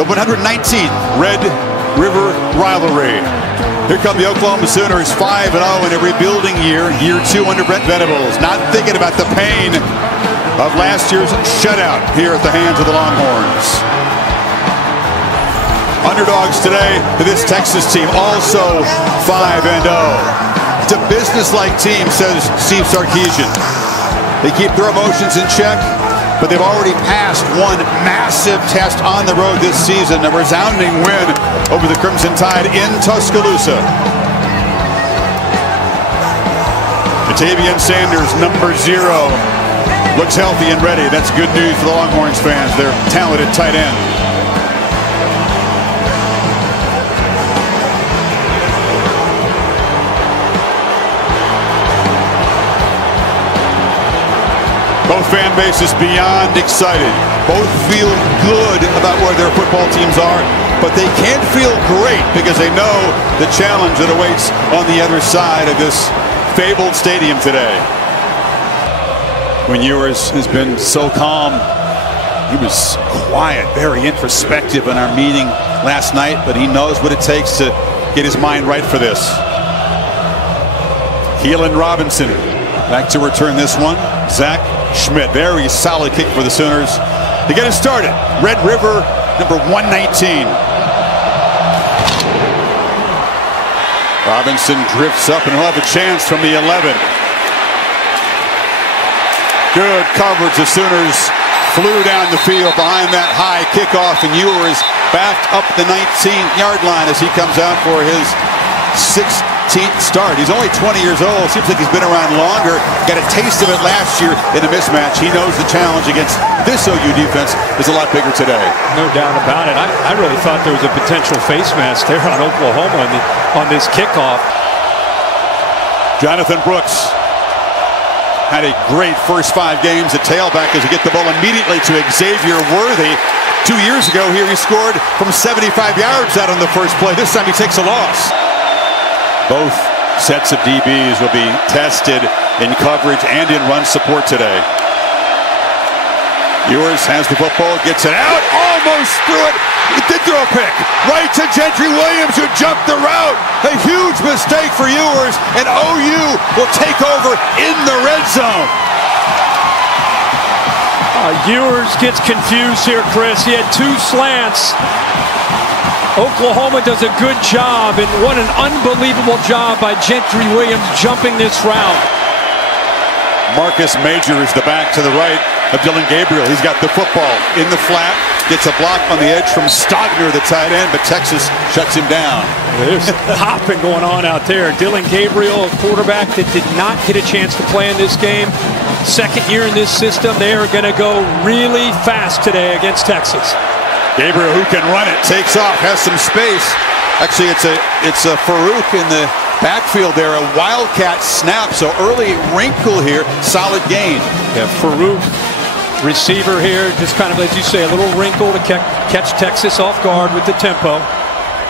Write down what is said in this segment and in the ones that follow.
the 119th Red River Rivalry. Here come the Oklahoma Sooners, 5-0 in a rebuilding year, year 2 under Brent Venables. Not thinking about the pain of last year's shutout here at the hands of the Longhorns. Underdogs today to this Texas team, also 5-0. It's a business-like team, says Steve Sarkisian. They keep their emotions in check, but they've already passed one massive test on the road this season, a resounding win over the Crimson Tide in Tuscaloosa. Ja'Tavion Sanders, number 0, looks healthy and ready. That's good news for the Longhorns fans, their talented tight end. Both fan bases beyond excited. Both feel good about where their football teams are, but they can't feel great because they know the challenge that awaits on the other side of this fabled stadium today. Quinn Ewers has been so calm. He was quiet, very introspective in our meeting last night, but he knows what it takes to get his mind right for this. Keelan Robinson back to return this one. Zach Schmidt, very solid kick for the Sooners to get it started. Red River, number 119. Robinson drifts up and he'll have a chance from the 11. Good coverage. The Sooners flew down the field behind that high kickoff, and Ewers backed up the 19-yard line as he comes out for his 16th start. He's only 20 years old. Seems like he's been around longer. Got a taste of it last year in a mismatch. He knows the challenge against this OU defense is a lot bigger today. No doubt about it. I really thought there was a potential face mask there on Oklahoma on this kickoff. Jonathan Brooks had a great first 5 games at tailback as he get the ball immediately to Xavier Worthy. 2 years ago here he scored from 75 yards out on the first play. This time he takes a loss. Both sets of DBs will be tested in coverage and in run support today. Ewers has the football, gets it out, almost threw it. He did throw a pick right to Gentry Williams, who jumped the route. A huge mistake for Ewers, and OU will take over in the red zone. Ewers gets confused here, Chris. He had 2 slants. Oklahoma does a good job, and what an unbelievable job by Gentry Williams jumping this route. Marcus Major is the back to the right of Dillon Gabriel. He's got the football in the flat, gets a block on the edge from Stogner, the tight end, but Texas shuts him down. There's hopping going on out there. Dillon Gabriel, a quarterback that did not get a chance to play in this game. Second year in this system. They are going to go really fast today against Texas. Gabriel, who can run it, takes off, has some space. Actually, it's a Farouk in the backfield there, a wildcat snap. So early wrinkle here, solid gain. Yeah, Farouk, receiver here, just kind of, as you say, a little wrinkle to catch Texas off guard with the tempo.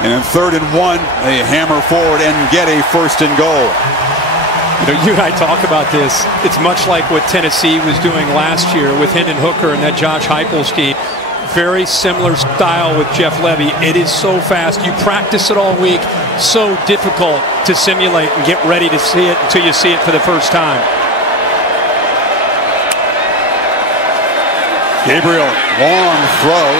And in 3rd and 1, they hammer forward and get a 1st and goal. You know, you and I talk about this. It's much like what Tennessee was doing last year with Hendon Hooker and that Josh Heupel scheme. Very similar style with Jeff Lebby. It is so fast. You practice it all week. So difficult to simulate and get ready to see it until you see it for the first time. Gabriel, long throw.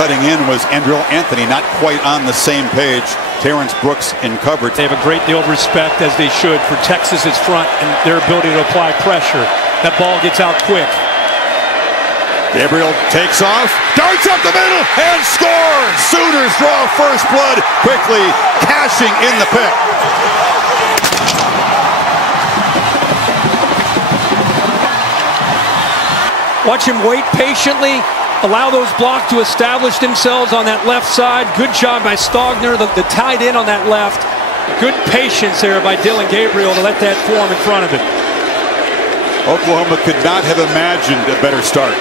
Cutting in was Andrew Anthony, not quite on the same page. Terrence Brooks in coverage. They have a great deal of respect, as they should, for Texas's front and their ability to apply pressure. That ball gets out quick. Gabriel takes off, darts up the middle, and scores! Sooners draw first blood, quickly cashing in the pick. Watch him wait patiently, allow those blocks to establish themselves on that left side. Good job by Stogner, the tight end on that left. Good patience there by Dillon Gabriel to let that form in front of him. Oklahoma could not have imagined a better start.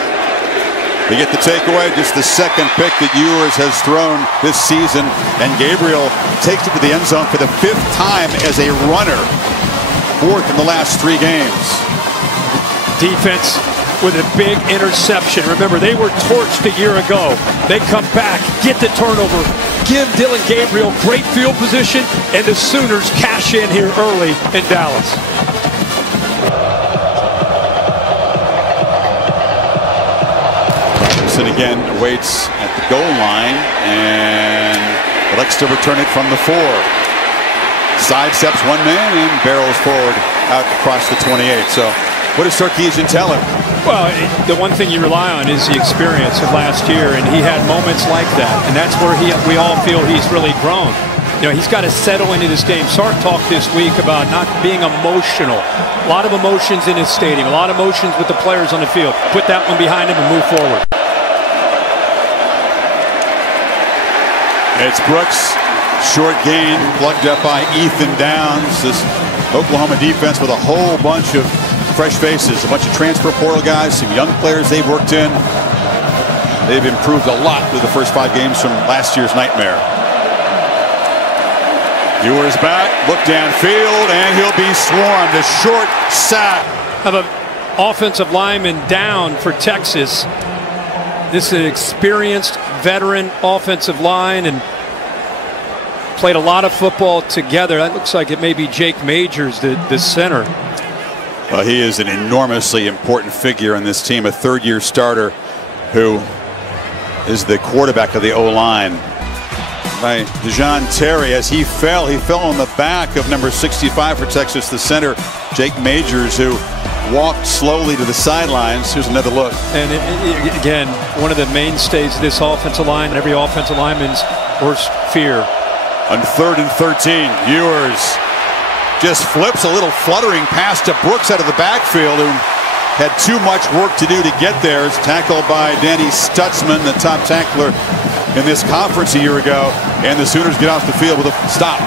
They get the takeaway, just the 2nd pick that Ewers has thrown this season, and Gabriel takes it to the end zone for the 5th time as a runner, 4th in the last 3 games. Defense with a big interception. Remember, they were torched a year ago. They come back, get the turnover, give Dillon Gabriel great field position, and the Sooners cash in here early in Dallas. Robertson again waits at the goal line and elects to return it from the 4. Sidesteps one man and barrels forward out across the 28. So what does Sarkisian tell him? Well, the one thing you rely on is the experience of last year, and he had moments like that, and that's where we all feel he's really grown. You know, he's got to settle into this game. Sark talked this week about not being emotional. A lot of emotions in his stadium, a lot of emotions with the players on the field. Put that one behind him and move forward. It's Brooks. Short gain, plugged up by Ethan Downs. This Oklahoma defense with a whole bunch of fresh faces, a bunch of transfer portal guys, some young players they've worked in. They've improved a lot through the first 5 games from last year's nightmare. Ewers back, look downfield, and he'll be swarmed. A short sack. Have an offensive lineman down for Texas. This is an experienced veteran offensive line and played a lot of football together. That looks like it may be Jake Majors, the center. Well, he is an enormously important figure in this team, a third-year starter who is the quarterback of the O-line. By Dejon Terry, as he fell on the back of number 65 for Texas, the center, Jake Majors, who walked slowly to the sidelines. Here's another look. And again, one of the mainstays of this offensive line, every offensive lineman's worst fear. On 3rd and 13, Ewers just flips a little fluttering pass to Brooks out of the backfield, who had too much work to do to get there. It's tackled by Danny Stutzman, the top tackler in this conference a year ago, and the Sooners get off the field with a stop.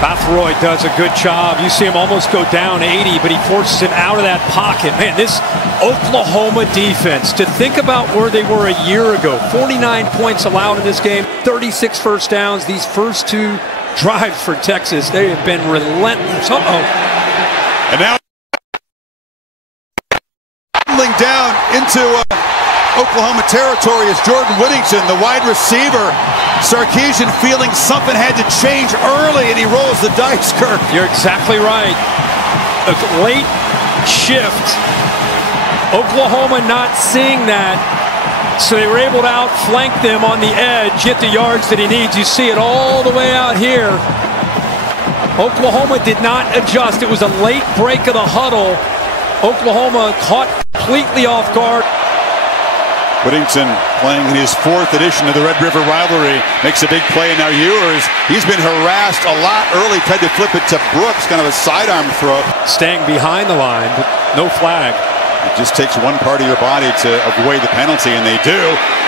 Bathroyd does a good job. You see him almost go down 80, but he forces him out of that pocket. Man, this Oklahoma defense, to think about where they were a year ago, 49 points allowed in this game, 36 first downs. These first 2 drives for Texas, they have been relentless. And now down into Oklahoma territory is Jordan Whittington, the wide receiver. Sarkisian feeling something had to change early, and he rolls the dice, Kirk. You're exactly right. A late shift. Oklahoma not seeing that, so they were able to outflank them on the edge, get the yards that he needs. You see it all the way out here. Oklahoma did not adjust. It was a late break of the huddle. Oklahoma caught completely off guard. Whittington playing in his 4th edition of the Red River rivalry makes a big play, and now Ewers, he's been harassed a lot early, tried to flip it to Brooks, kind of a sidearm throw. Staying behind the line, but no flag. It just takes one part of your body to avoid the penalty, and they do.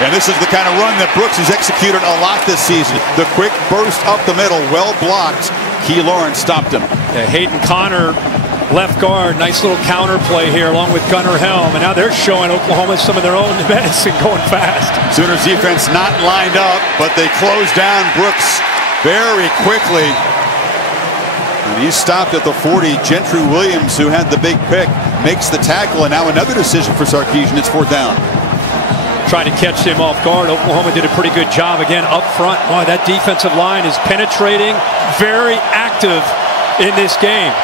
And this is the kind of run that Brooks has executed a lot this season. The quick burst up the middle, well blocked. Key Lawrence stopped him. Yeah, Hayden Connor, left guard, nice little counter play here along with Gunnar Helm, and now they're showing Oklahoma some of their own medicine going fast. Sooners defense not lined up, but they close down Brooks very quickly. And he's stopped at the 40. Gentry Williams, who had the big pick, makes the tackle, and now another decision for Sarkisian. It's 4th down. Trying to catch him off guard. Oklahoma did a pretty good job again up front. Boy, that defensive line is penetrating, very active in this game.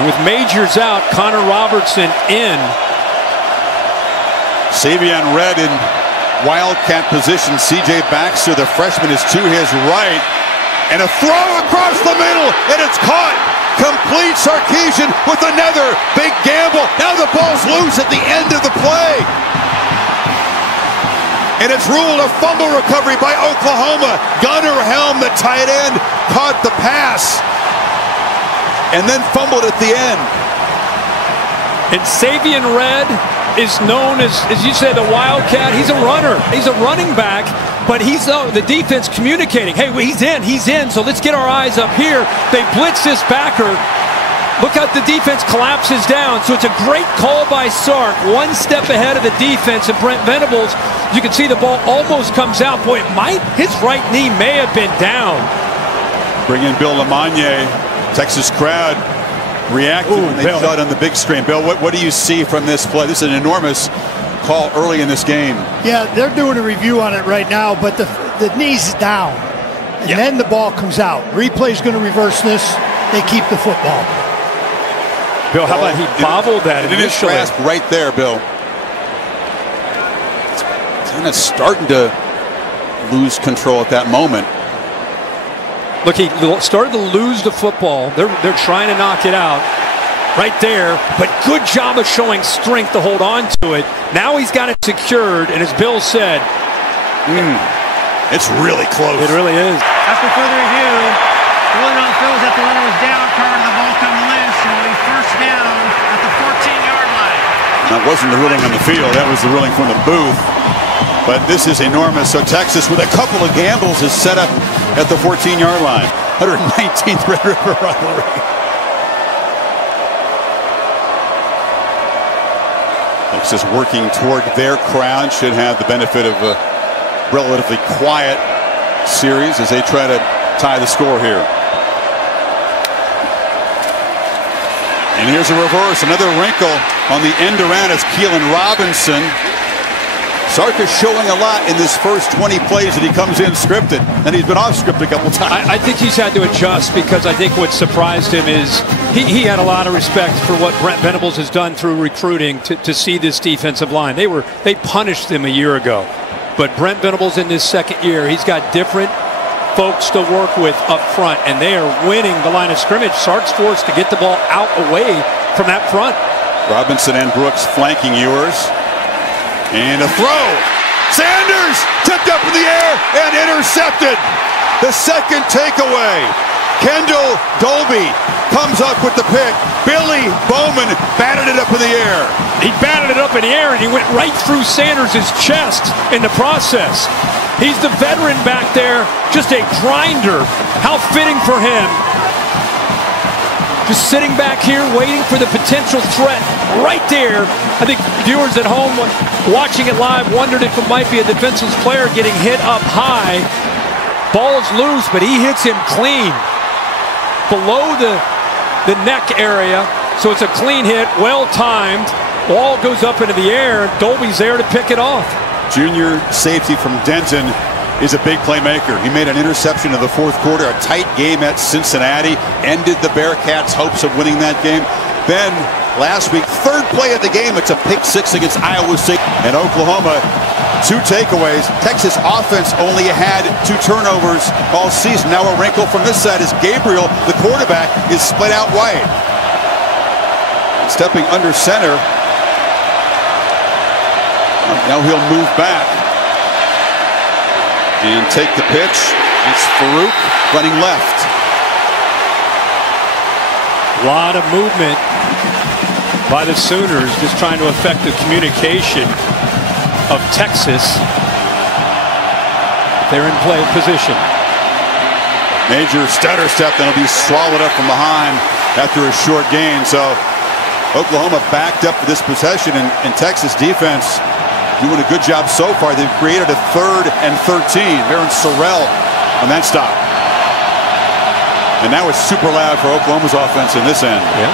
And with Majors out, Connor Robertson in. Savion Red in wildcat position. C.J. Baxter, the freshman, is to his right. And a throw across the middle, and it's caught. Complete. Sarkisian with another big gamble. Now the ball's loose at the end of the play. And it's ruled a fumble recovery by Oklahoma. Gunnar Helm, the tight end, caught the pass and then fumbled at the end. And Savion Red is known as you said, the Wildcat. He's a runner. He's a running back, but he's the defense communicating, hey, he's in, so let's get our eyes up here. They blitz this backer. Look how the defense collapses down. So it's a great call by Sark. One step ahead of the defense, and Brent Venables, you can see the ball almost comes out. Boy, his right knee may have been down. Bring in Bill LeMonnier. Texas crowd reacted when they saw it on the big screen. Bill, what do you see from this play? This is an enormous call early in this game. Yeah, they're doing a review on it right now, but the knee's down. And then the ball comes out. Replay's going to reverse this. They keep the football. Bill, how about he bobbled that initially? It is grasp right there, Bill. Kind of starting to lose control at that moment. Look, he started to lose the football. They're trying to knock it out right there, but good job of showing strength to hold on to it. Now he's got it secured, and as Bill said, it's really close. It really is. After further review, ruling on Phil's that the runner was down prior to the ball coming loose, and will be first down at the 14-yard line. That wasn't the ruling on the field. That was the ruling from the booth. But this is enormous. So Texas, with a couple of gambles, is set up at the 14-yard line. 119th Red River rivalry. Texas working toward their crowd. Should have the benefit of a relatively quiet series as they try to tie the score here. And here's a reverse. Another wrinkle on the end around as Keelan Robinson. Sark is showing a lot in this first 20 plays that he comes in scripted, and he's been off script a couple times. I think he's had to adjust, because I think what surprised him is he had a lot of respect for what Brent Venables has done through recruiting to see this defensive line. They punished them a year ago, but Brent Venables in this second year, he's got different folks to work with up front, and they are winning the line of scrimmage. Sark's forced to get the ball out away from that front. Robinson and Brooks flanking Ewers. And a throw. Sanders tipped up in the air and intercepted. The second takeaway. Kendall Dolby comes up with the pick. Billy Bowman batted it up in the air. He batted it up in the air, and he went right through Sanders' chest in the process. He's the veteran back there, just a grinder. How fitting for him. Just sitting back here waiting for the potential threat right there. I think viewers at home watching it live wondered if it might be a defensive player getting hit up high. Ball's loose, but he hits him clean below the neck area. So it's a clean hit, well timed. Ball goes up into the air. Dolby's there to pick it off. Junior safety from Denton is a big playmaker. He made an interception in the fourth quarter. A tight game at Cincinnati ended the Bearcats' hopes of winning that game. Then last week, third play of the game, it's a pick six against Iowa State. And Oklahoma, 2 takeaways. Texas offense only had 2 turnovers all season. Now a wrinkle from this side is Gabriel, the quarterback, is split out wide. Stepping under center. Now he'll move back and take the pitch. It's Farouk running left. A lot of movement by the Sooners, just trying to affect the communication of Texas. They're in play position. Major stutter step, then he'll be swallowed up from behind after a short gain. So Oklahoma backed up for this possession, and Texas defense doing a good job so far. They've created a 3rd and 13. Aaron Sorrell on that stop. And now it's super loud for Oklahoma's offense in this end. Yeah.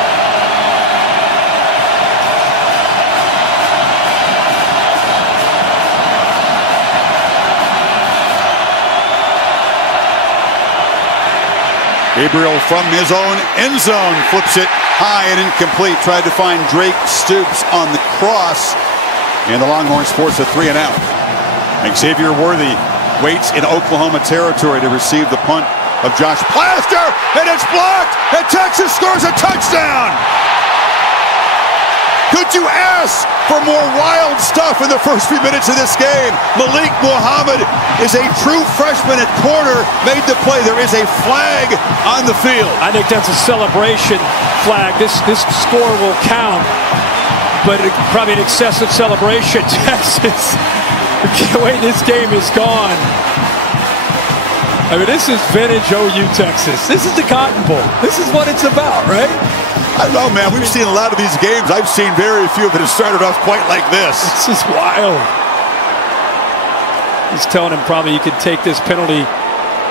Gabriel from his own end zone flips it high and incomplete. Tried to find Drake Stoops on the cross. And the Longhorns force a 3 and out. Xavier Worthy waits in Oklahoma territory to receive the punt of Josh Plaster, and it's blocked, and Texas scores a touchdown. Could you ask for more wild stuff in the first few minutes of this game? Malik Muhammad is a true freshman at corner, made the play. There is a flag on the field. I think that's a celebration flag. This score will count. But probably an excessive celebration. Texas, the way this game is gone. I mean, this is vintage OU Texas. This is the Cotton Bowl. This is what it's about, right? I don't know, man. We've seen a lot of these games. I've seen very few that have started off quite like this. This is wild. He's telling him probably you could take this penalty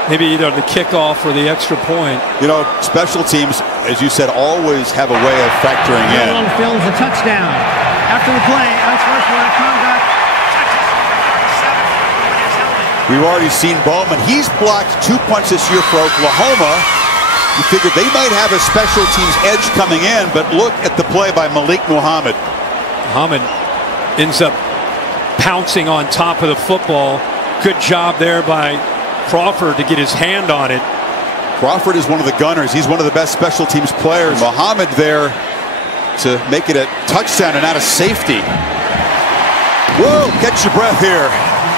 Maybe either the kickoff or the extra point. You know, special teams, as you said, always have a way of factoring in. Long fills a touchdown. After the play, unsportsmanlike conduct. We've already seen Bowman. He's blocked 2 punts this year for Oklahoma. You figured they might have a special teams edge coming in, but look at the play by Malik Muhammad. Muhammad ends up pouncing on top of the football. Good job there by Crawford to get his hand on it. Crawford is one of the gunners. He's one of the best special teams players. Muhammad there to make it a touchdown and not a safety. Whoa, catch your breath here.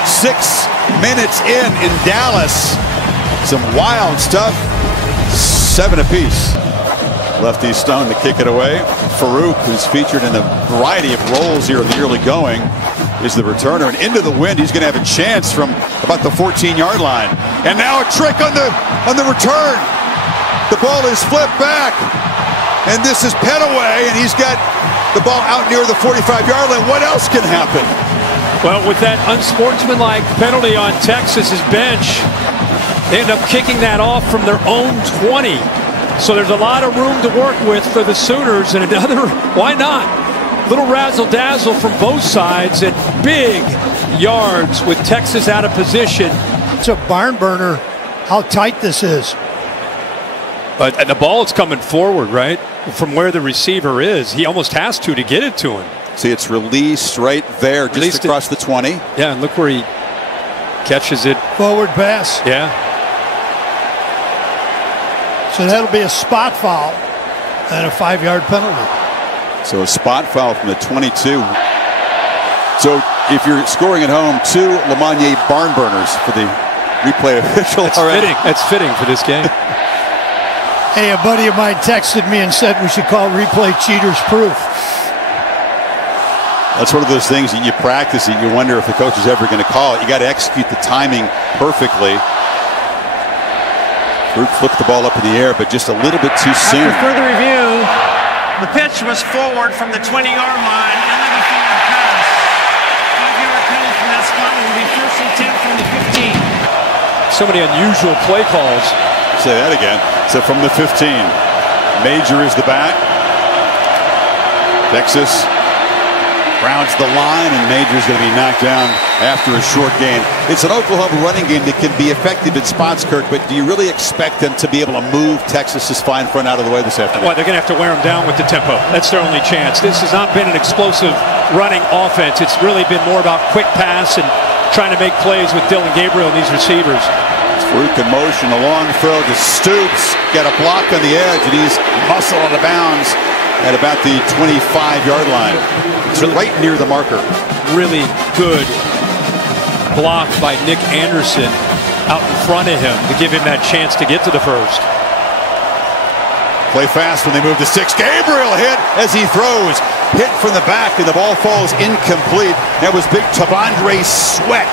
6 minutes in Dallas. Some wild stuff. 7 apiece. Lefty Stone to kick it away. Farouk, who's featured in a variety of roles here in the early going, is the returner. And into the wind, he's going to have a chance from about the 14-yard line. And now a trick on the return. The ball is flipped back. And this is Petaway, and he's got the ball out near the 45-yard line. What else can happen? Well, with that unsportsmanlike penalty on Texas's bench, they end up kicking that off from their own 20. So there's a lot of room to work with for the Sooners, and another, why not? Little razzle-dazzle from both sides and big yards with Texas out of position. It's a barn burner how tight this is. But the ball is coming forward, right? From where the receiver is. He almost has to get it to him. See, it's released right there, just across the 20. Yeah, and look where he catches it. Forward pass. Yeah. So that'll be a spot foul and a 5-yard penalty. So a spot foul from the 22. So if you're scoring at home, 2 Lemonier barn burners for the replay official. That's fitting. That's fitting for this game. Hey, a buddy of mine texted me and said we should call replay cheaters proof. That's one of those things that you practice and you wonder if the coach is ever going to call it. You got to execute the timing perfectly. Farouk flipped the ball up in the air, but just a little bit too soon. After further review, the pitch was forward from the 20-yard line. Illegal forward pass. 5-yard penalty from that spot. It will be 1st and 10 from the 15. So many unusual play calls. Say that again. So from the 15, Major is the back. Texas rounds the line, and Major's going to be knocked down after a short gain. It's an Oklahoma running game that can be effective in spots, Kirk, but do you really expect them to be able to move Texas's fine front out of the way this afternoon? Well, they're going to have to wear them down with the tempo. That's their only chance. This has not been an explosive running offense. It's really been more about quick pass and trying to make plays with Dillon Gabriel and these receivers. Farouk in motion, a long throw to Stoops. Got a block on the edge, and he's muscle out of bounds at about the 25-yard line. It's right near the marker. Really good block by Nick Anderson out in front of him to give him that chance to get to the first. Play fast when they move to 6. Gabriel hit as he throws. Hit from the back, and the ball falls incomplete. That was big T'Vondre Sweat.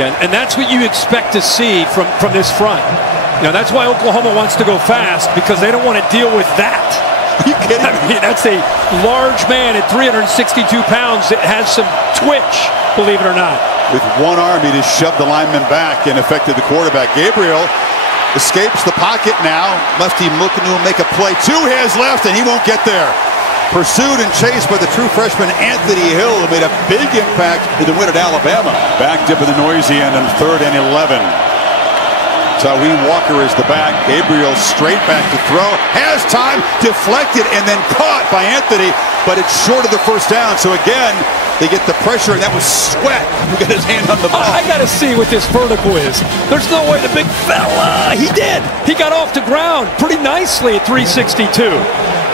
Yeah, and that's what you expect to see from this front. You know, that's why Oklahoma wants to go fast, because they don't want to deal with that. Are you kidding me? I mean, that's a large man at 362 pounds that has some twitch, believe it or not. With one arm, he just shoved the lineman back and affected the quarterback. Gabriel escapes the pocket now. Lefty looking to make a play. 2 hands left, and he won't get there. Pursued and chased by the true freshman Anthony Hill, who made a big impact in the win at Alabama. Backed up in the noisy end on 3rd and 11. Tawee Walker is the back. Gabriel straight back to throw. Has time, deflected, and then caught by Anthony, but it's short of the first down. So again, they get the pressure, and that was Sweat who got his hand on the ball. I got to see what this vertical is. There's no way the big fella, he did. He got off the ground pretty nicely at 362.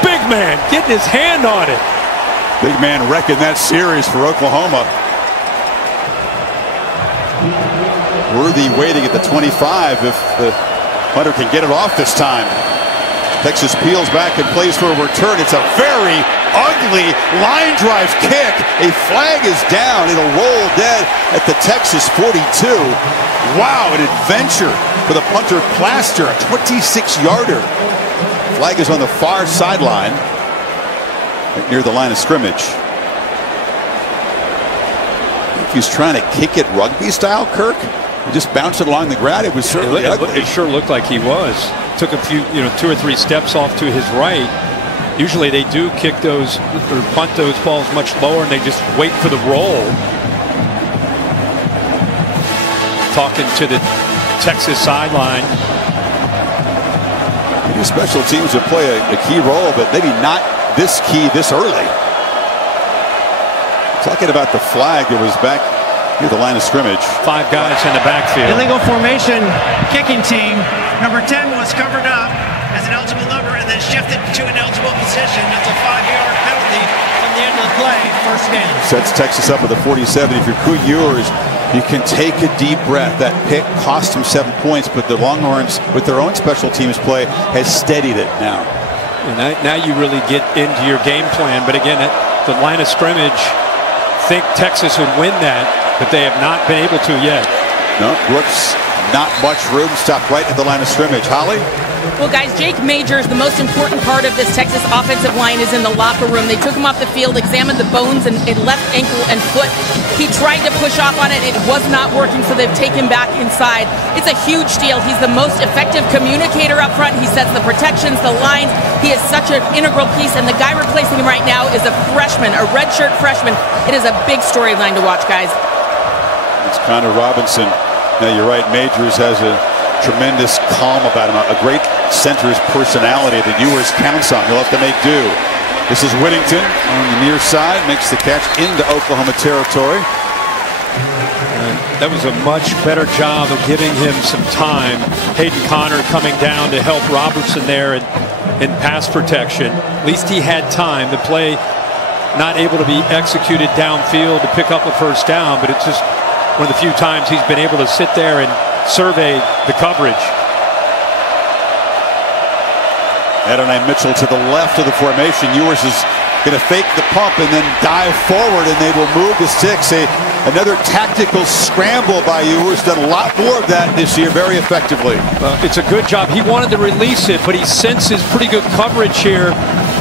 Big man getting his hand on it. Big man wrecking that series for Oklahoma. Worthy waiting at the 25 if the punter can get it off this time. Texas peels back and plays for a return. It's a very ugly line drive kick. A flag is down. It'll roll dead at the Texas 42. Wow, an adventure for the punter Plaster, a 26-yarder. Flag is on the far sideline, right near the line of scrimmage. He's trying to kick it rugby style, Kirk. He just bounced it along the ground. It was certainly ugly. It sure looked like he was. Took a few, 2 or 3 steps off to his right. Usually they do kick those or punt those balls much lower, and they just wait for the roll. Talking to the Texas sideline. Maybe special teams would play a key role, but maybe not this key this early. Talking about the flag that was back near the line of scrimmage. 5 guys in the backfield. Illegal formation, kicking team. Number 10 was covered up as an eligible number and then shifted to an eligible position. That's a 5-yard penalty from the end of the play. First down. Sets Texas up with a 47. If you're Quinn Ewers, you can take a deep breath. That pick cost him 7 points, but the Longhorns, with their own special teams play, has steadied it now. And now you really get into your game plan. But again, at the line of scrimmage, think Texas would win that, but they have not been able to yet. No, Brooks, not much room. Stopped right at the line of scrimmage. Holly? Well, guys, Jake Majors, the most important part of this Texas offensive line is in the locker room. They took him off the field, examined the bones and left ankle and foot. He tried to push off on it. It was not working, so they've taken him back inside. It's a huge deal. He's the most effective communicator up front. He sets the protections, the lines. He is such an integral piece, and the guy replacing him right now is a freshman, a redshirt freshman. It is a big storyline to watch, guys. It's Connor Robinson. Now, you're right. Majors has a tremendous calm about him. A great center's personality that Ewers counts on. He'll have to make do. This is Whittington on the near side. Makes the catch into Oklahoma territory. That was a much better job of giving him some time. Hayden Connor coming down to help Robertson there in pass protection. At least he had time. The play not able to be executed downfield to pick up a first down, but it's just one of the few times he's been able to sit there and survey the coverage. Adonai Mitchell to the left of the formation. Ewers is going to fake the pump and then dive forward, and they will move the sticks. Another tactical scramble by Ewers. Done a lot more of that this year very effectively. It's a good job. He wanted to release it, but he senses pretty good coverage here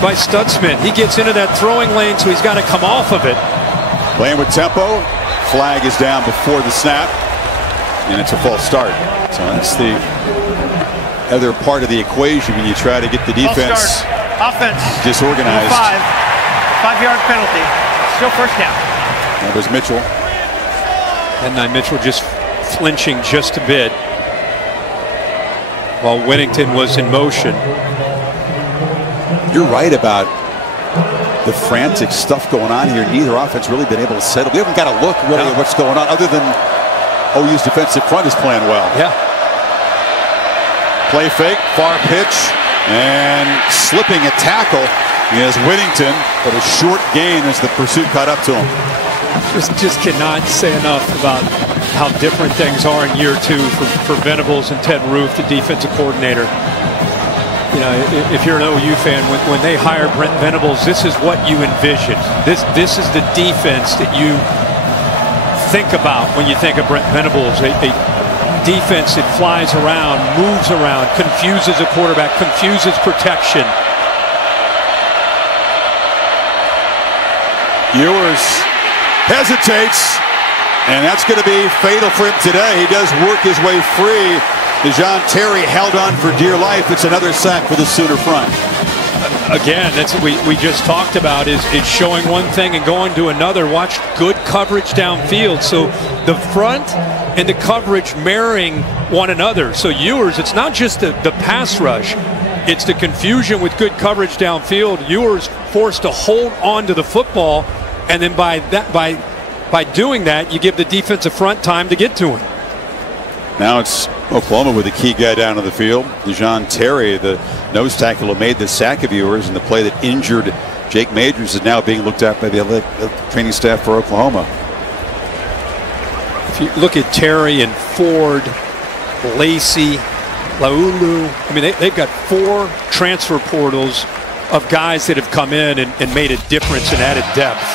by Stutzman. He gets into that throwing lane, so he's got to come off of it. Playing with tempo. Flag is down before the snap, and it's a false start. So that's the other part of the equation when you try to get the defense offense disorganized. 5-yard penalty. Still first down. That was Mitchell. And now Mitchell just flinching just a bit while Whittington was in motion. You're right about the frantic stuff going on here. Neither offense really been able to settle. We haven't got a look really at what's going on, other than OU's defensive front is playing well. Yeah. Play fake, far pitch, and slipping a tackle is Whittington, but a short gain as the pursuit caught up to him. Just cannot say enough about how different things are in year 2 for Venables and Ted Roof, the defensive coordinator. You know, if you're an OU fan, when they hire Brent Venables, this is what you envision. This is the defense that you think about when you think of Brent Venables. A defense that flies around, moves around, confuses a quarterback, confuses protection. Ewers hesitates, and that's going to be fatal for him today. He does work his way free. DeJoun Terry held on for dear life. It's another sack for the Sooner front. Again, that's what we just talked about, is showing one thing and going to another. Watch good coverage downfield. So the front and the coverage marrying one another. So Ewers, it's not just the pass rush. It's the confusion with good coverage downfield. Ewers forced to hold on to the football, and then by doing that, you give the defensive front time to get to him. Now it's Oklahoma with a key guy down on the field. DeJoun Terry, the nose tackle who made the sack of Ewers, and the play that injured Jake Majors is now being looked at by the training staff for Oklahoma. If you look at Terry and Ford, Lacey, Laulu, I mean, they've got 4 transfer portals of guys that have come in and made a difference and added depth.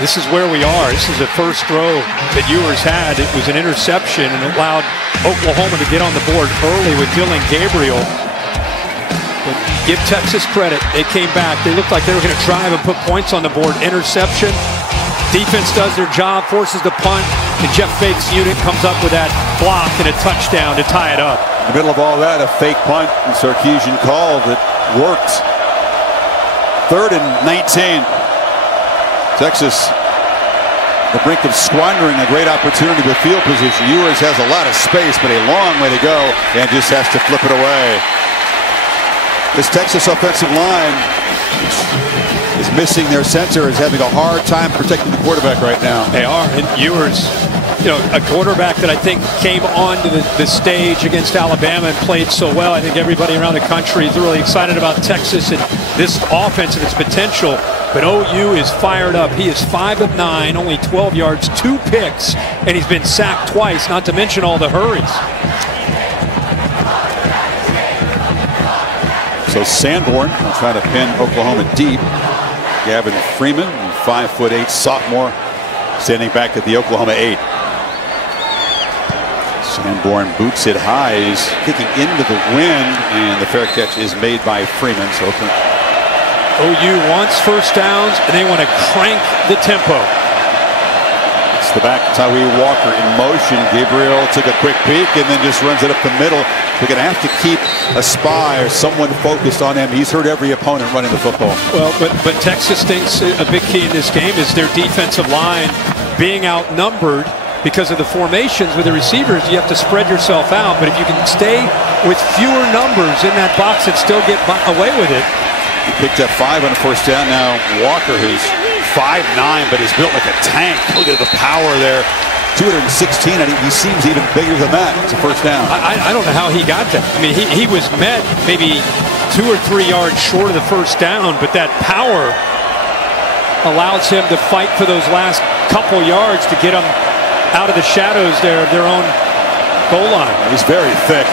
This is where we are. This is the first throw that Ewers had. It was an interception, and it allowed Oklahoma to get on the board early with Dylan Gabriel. But give Texas credit. They came back. They looked like they were going to drive and put points on the board. Interception. Defense does their job, forces the punt, and Jeff Fake's unit comes up with that block and a touchdown to tie it up. In the middle of all that, a fake punt and Sarkisian call that worked. 3rd and 19. Texas, the brink of squandering a great opportunity with field position. Ewers has a lot of space, but a long way to go, and just has to flip it away. This Texas offensive line is missing their center, is having a hard time protecting the quarterback right now. They are, and Ewers, a quarterback that I think came onto the stage against Alabama and played so well. I think everybody around the country is really excited about Texas and this offense and its potential. But OU is fired up. He is 5 of 9, only 12 yards, 2 picks, and he's been sacked twice, not to mention all the hurries. So Sanborn will try to pin Oklahoma deep. Gavin Freeman, 5'8" sophomore, standing back at the Oklahoma 8. Sanborn boots it high. He's kicking into the wind, and the fair catch is made by Freeman. So OU wants first downs, and they want to crank the tempo. It's the back. Tyree Walker in motion. Gabriel took a quick peek and then just runs it up the middle. We're going to have to keep a spy or someone focused on him. He's hurt every opponent running the football. Well, but Texas thinks a big key in this game is their defensive line being outnumbered because of the formations with the receivers. You have to spread yourself out, but if you can stay with fewer numbers in that box and still get away with it. He picked up 5 on the first down. Now Walker, who's 5'9", but is built like a tank. Look at the power there. 216. I think he seems even bigger than that. It's a first down. I don't know how he got that. I mean, he was met maybe 2 or 3 yards short of the first down, but that power allows him to fight for those last couple yards to get them out of the shadows there of their own goal line. He's very thick.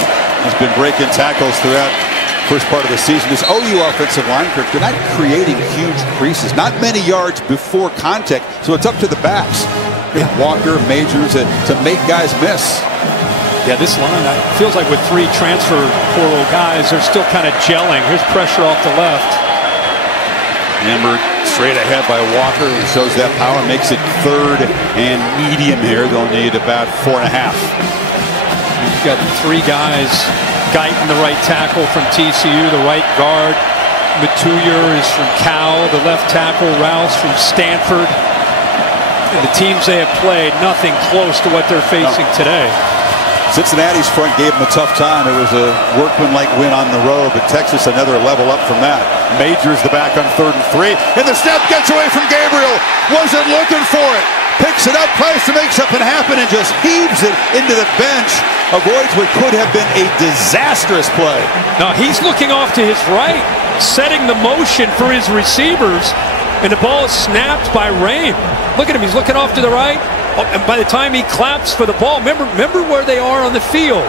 He's been breaking tackles throughout first part of the season. This OU offensive line, Kirk, they're not creating huge creases, not many yards before contact, so it's up to the backs. Yeah. Walker, Majors, to make guys miss. Yeah, this line feels like with 3 transfer portal guys, they're still kind of gelling. Here's pressure off the left. Hammered straight ahead by Walker, who shows that power, makes it 3rd and medium here. They'll need about 4.5. You've got 3 guys. Guyton, the right tackle from TCU, the right guard. Matuyer is from Cal, the left tackle. Rouse from Stanford. And the teams they have played, nothing close to what they're facing today. Cincinnati's front gave them a tough time. It was a workmanlike win on the road, but Texas another level up from that. Majors the back on 3rd and 3, and the snap gets away from Gabriel. Wasn't looking for it. Picks it up, tries to make something happen, and just heaves it into the bench. Avoids what could have been a disastrous play. Now he's looking off to his right, setting the motion for his receivers, and the ball is snapped by Rain. Look at him, he's looking off to the right. Oh, and by the time he claps for the ball, remember where they are on the field.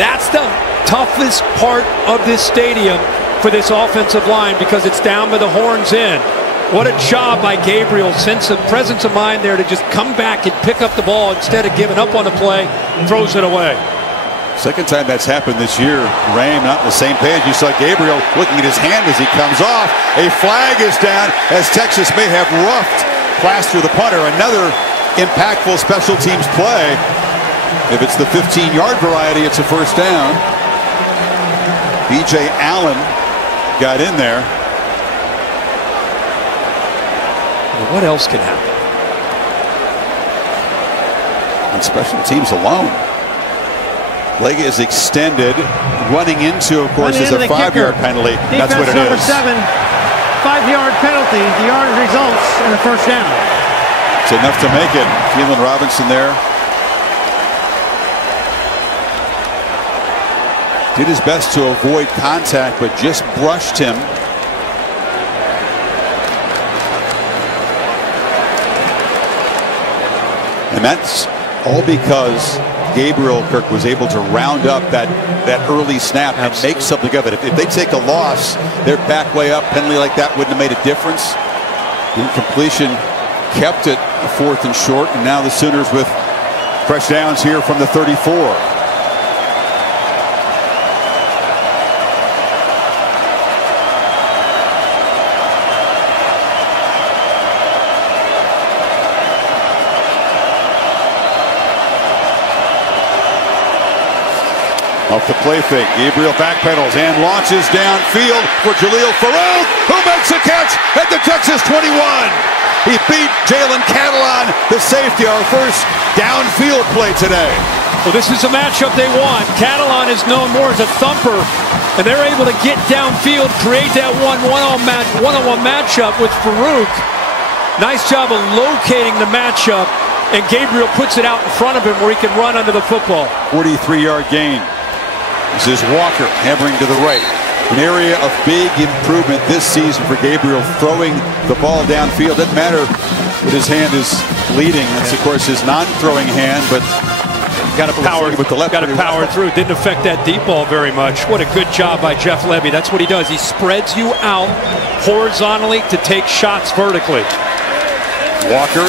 That's the toughest part of this stadium for this offensive line because it's down by the horns in. What a job by Gabriel, sense of presence of mind there to just come back and pick up the ball instead of giving up on the play, throws it away. Second time that's happened this year. Rain not on the same page. You saw Gabriel looking at his hand as he comes off. A flag is down as Texas may have roughed Plaster the punter. Another impactful special teams play. If it's the 15-yard variety, it's a first down. B.J. Allen got in there. Well, what else can happen? On special teams alone. Leg is extended. Running into, of course, is a 5-yard penalty. That's what it is. Number 7, 5-yard penalty. The yard results in a first down. It's enough to make it. Keelan Robinson there. Did his best to avoid contact, but just brushed him. And that's all because Gabriel Kirk was able to round up that early snap and make something of it. If they take a loss, they're back way up. Penalty like that wouldn't have made a difference. Incompletion kept it 4th and short, and now the Sooners with fresh downs here from the 34. Off the play fake, Gabriel backpedals and launches downfield for Jalil Farooq, who makes a catch at the Texas 21. He beat Jalen Catalon, the safety, our first downfield play today. Well, this is a matchup they want. Catalon is known more as a thumper, and they're able to get downfield, create that one-on-one matchup with Farooq. Nice job of locating the matchup, and Gabriel puts it out in front of him where he can run under the football. 43-yard gain. This is Walker hammering to the right. An area of big improvement this season for Gabriel, throwing the ball downfield. Doesn't matter that his hand is bleeding. That's, of course, his non-throwing hand, but got to power with the left. Got to power through. Didn't affect that deep ball very much. What a good job by Jeff Lebby. That's what he does. He spreads you out horizontally to take shots vertically. Walker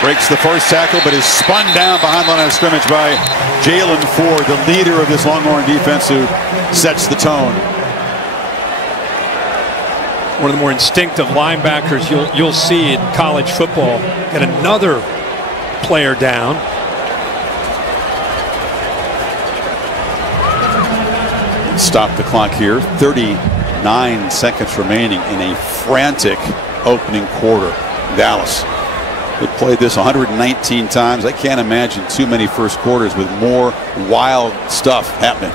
breaks the first tackle, but is spun down behind the line of scrimmage by Jaylan Ford, the leader of this Longhorn defense, who sets the tone. One of the more instinctive linebackers you'll see in college football. Got another player down. Stop the clock here. 39 seconds remaining in a frantic opening quarter. Dallas. They played this 119 times. I can't imagine too many first quarters with more wild stuff happening.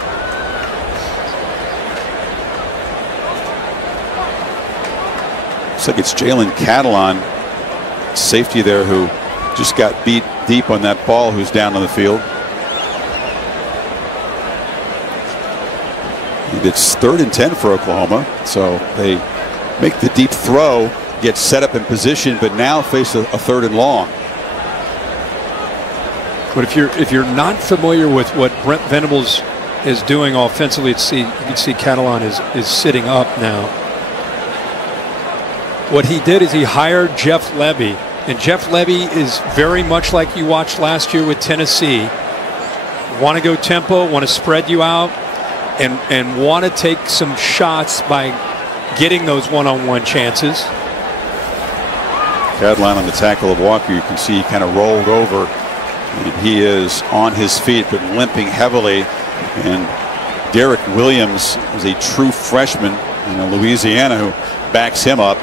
Looks like it's Jalen Catalon, safety there, who just got beat deep on that ball, who's down on the field. It's 3rd and 10 for Oklahoma, so they make the deep throw, get set up in position, but now face a 3rd and long. But if you're not familiar with what Brent Venables is doing offensively, you can see Catalon is sitting up now. What he did is he hired Jeff Lebby, and Jeff Lebby is very much like you watched last year with Tennessee. Want to go tempo, want to spread you out, and want to take some shots by getting those one-on-one chances. Catalon on the tackle of Walker, you can see he kind of rolled over, and he is on his feet but limping heavily. And Derek Williams is a true freshman in Louisiana who backs him up.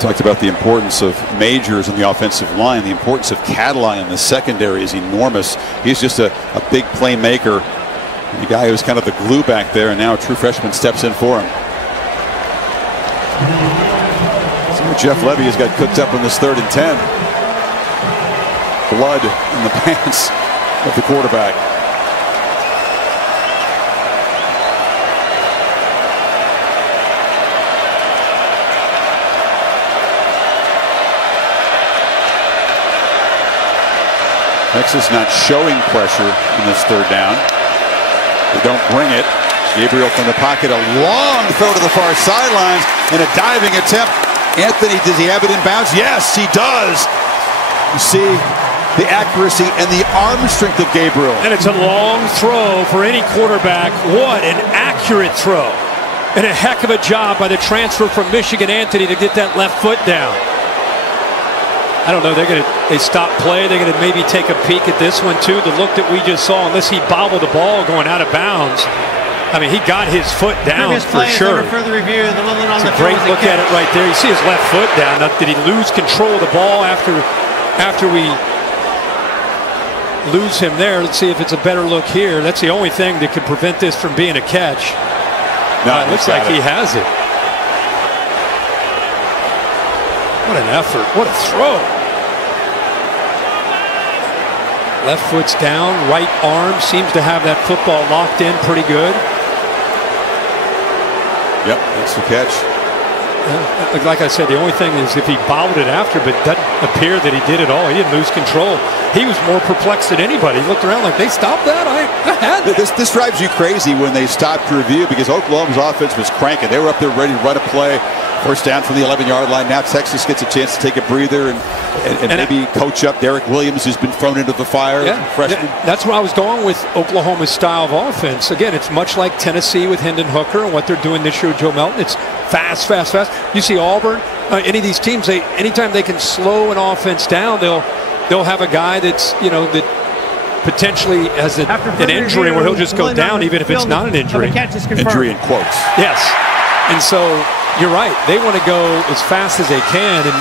Talked about the importance of Majors in the offensive line. The importance of Catalon in the secondary is enormous. He's just a big playmaker. And the guy who's kind of the glue back there, and now a true freshman steps in for him. See what Jeff Lebby has got cooked up in this 3rd and 10. Blood in the pants of the quarterback. Texas not showing pressure in this 3rd down. They don't bring it. Gabriel from the pocket, a long throw to the far sidelines and a diving attempt. Anthony, does he have it in bounds? Yes, he does. You see the accuracy and the arm strength of Gabriel. And it's a long throw for any quarterback. What an accurate throw. And a heck of a job by the transfer from Michigan, Anthony, to get that left foot down. I don't know, they stop play. They're going to maybe take a peek at this one too. The look that we just saw, unless he bobbled the ball going out of bounds. I mean, he got his foot down for sure. Further review, the little on it's the a great look at it right there. You see his left foot down. Now, did he lose control of the ball after we lose him there? Let's see if it's a better look here. That's the only thing that could prevent this from being a catch. No, it looks like he has it. What an effort. What a throw. Left foot's down. Right arm seems to have that football locked in pretty good. Yep, that's the catch. Like I said, the only thing is if he bobbled it after, but it doesn't appear that he did it all. He didn't lose control. He was more perplexed than anybody. He looked around like, they stopped that? I had that. This drives you crazy when they stopped to review, because Oklahoma's offense was cranking. They were up there ready to run a play. First down from the 11-yard line. Now Texas gets a chance to take a breather and maybe coach up Derek Williams, who's been thrown into the fire. Yeah, freshman. That's where I was going with Oklahoma's style of offense. Again, it's much like Tennessee with Hendon Hooker and what they're doing this year with Joe Melton. It's fast, fast, fast. You see Auburn, any of these teams, anytime they can slow an offense down, they'll have a guy that's, that potentially has an injury where he'll just go down even if it's not an injury. Injury in quotes. Yes. And so you're right. They want to go as fast as they can, and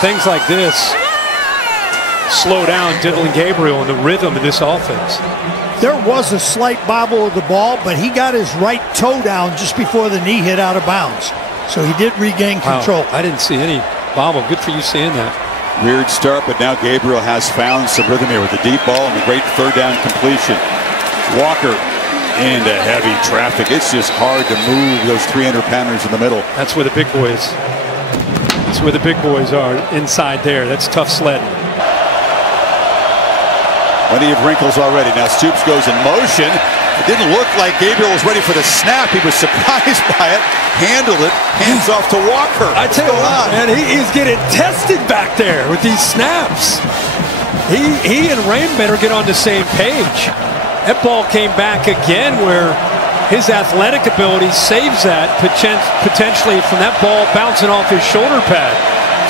things like this slow down Dillon Gabriel and the rhythm of this offense. There was a slight bobble of the ball, but he got his right toe down just before the knee hit out of bounds. So he did regain control. Wow. I didn't see any bobble. Good for you seeing that. Weird start, but now Gabriel has found some rhythm here with the deep ball and the great third down completion. Walker into heavy traffic. It's just hard to move those 300-pounders in the middle. That's where the big boys. That's where the big boys are, inside there. That's tough sledding. Plenty of wrinkles already. Now Stoops goes in motion. It didn't look like Gabriel was ready for the snap. He was surprised by it, handled it, hands off to Walker. I tell you what, man, he's getting tested back there with these snaps. He and Raymond better get on the same page. That ball came back again where his athletic ability saves that potentially from that ball bouncing off his shoulder pad.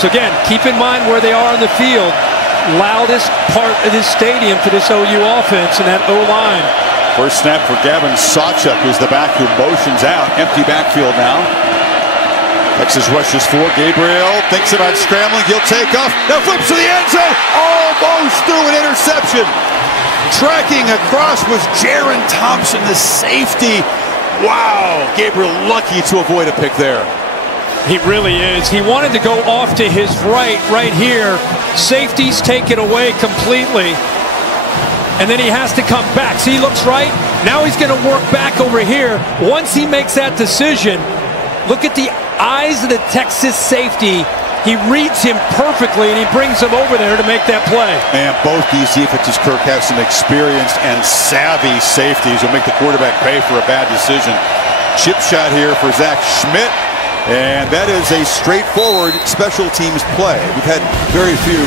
So again, keep in mind where they are on the field. Loudest part of this stadium for this OU offense and that O-line. First snap for Gavin Sawchuk, who's the back who motions out. Empty backfield now. Texas rushes for Gabriel. Thinks about scrambling. He'll take off. Now flips to the end zone. Almost through an interception. Tracking across was Jaron Thompson, the safety. Wow. Gabriel lucky to avoid a pick there. He really is. He wanted to go off to his right here. Safeties take it away completely. And then he has to come back. See, he looks right. Now he's going to work back over here. Once he makes that decision, look at the eyes of the Texas safety. He reads him perfectly, and he brings him over there to make that play. Man, both these defenses, Kirk, have some experienced and savvy safeties who make the quarterback pay for a bad decision. Chip shot here for Zach Schmidt. And that is a straightforward special teams play. We've had very few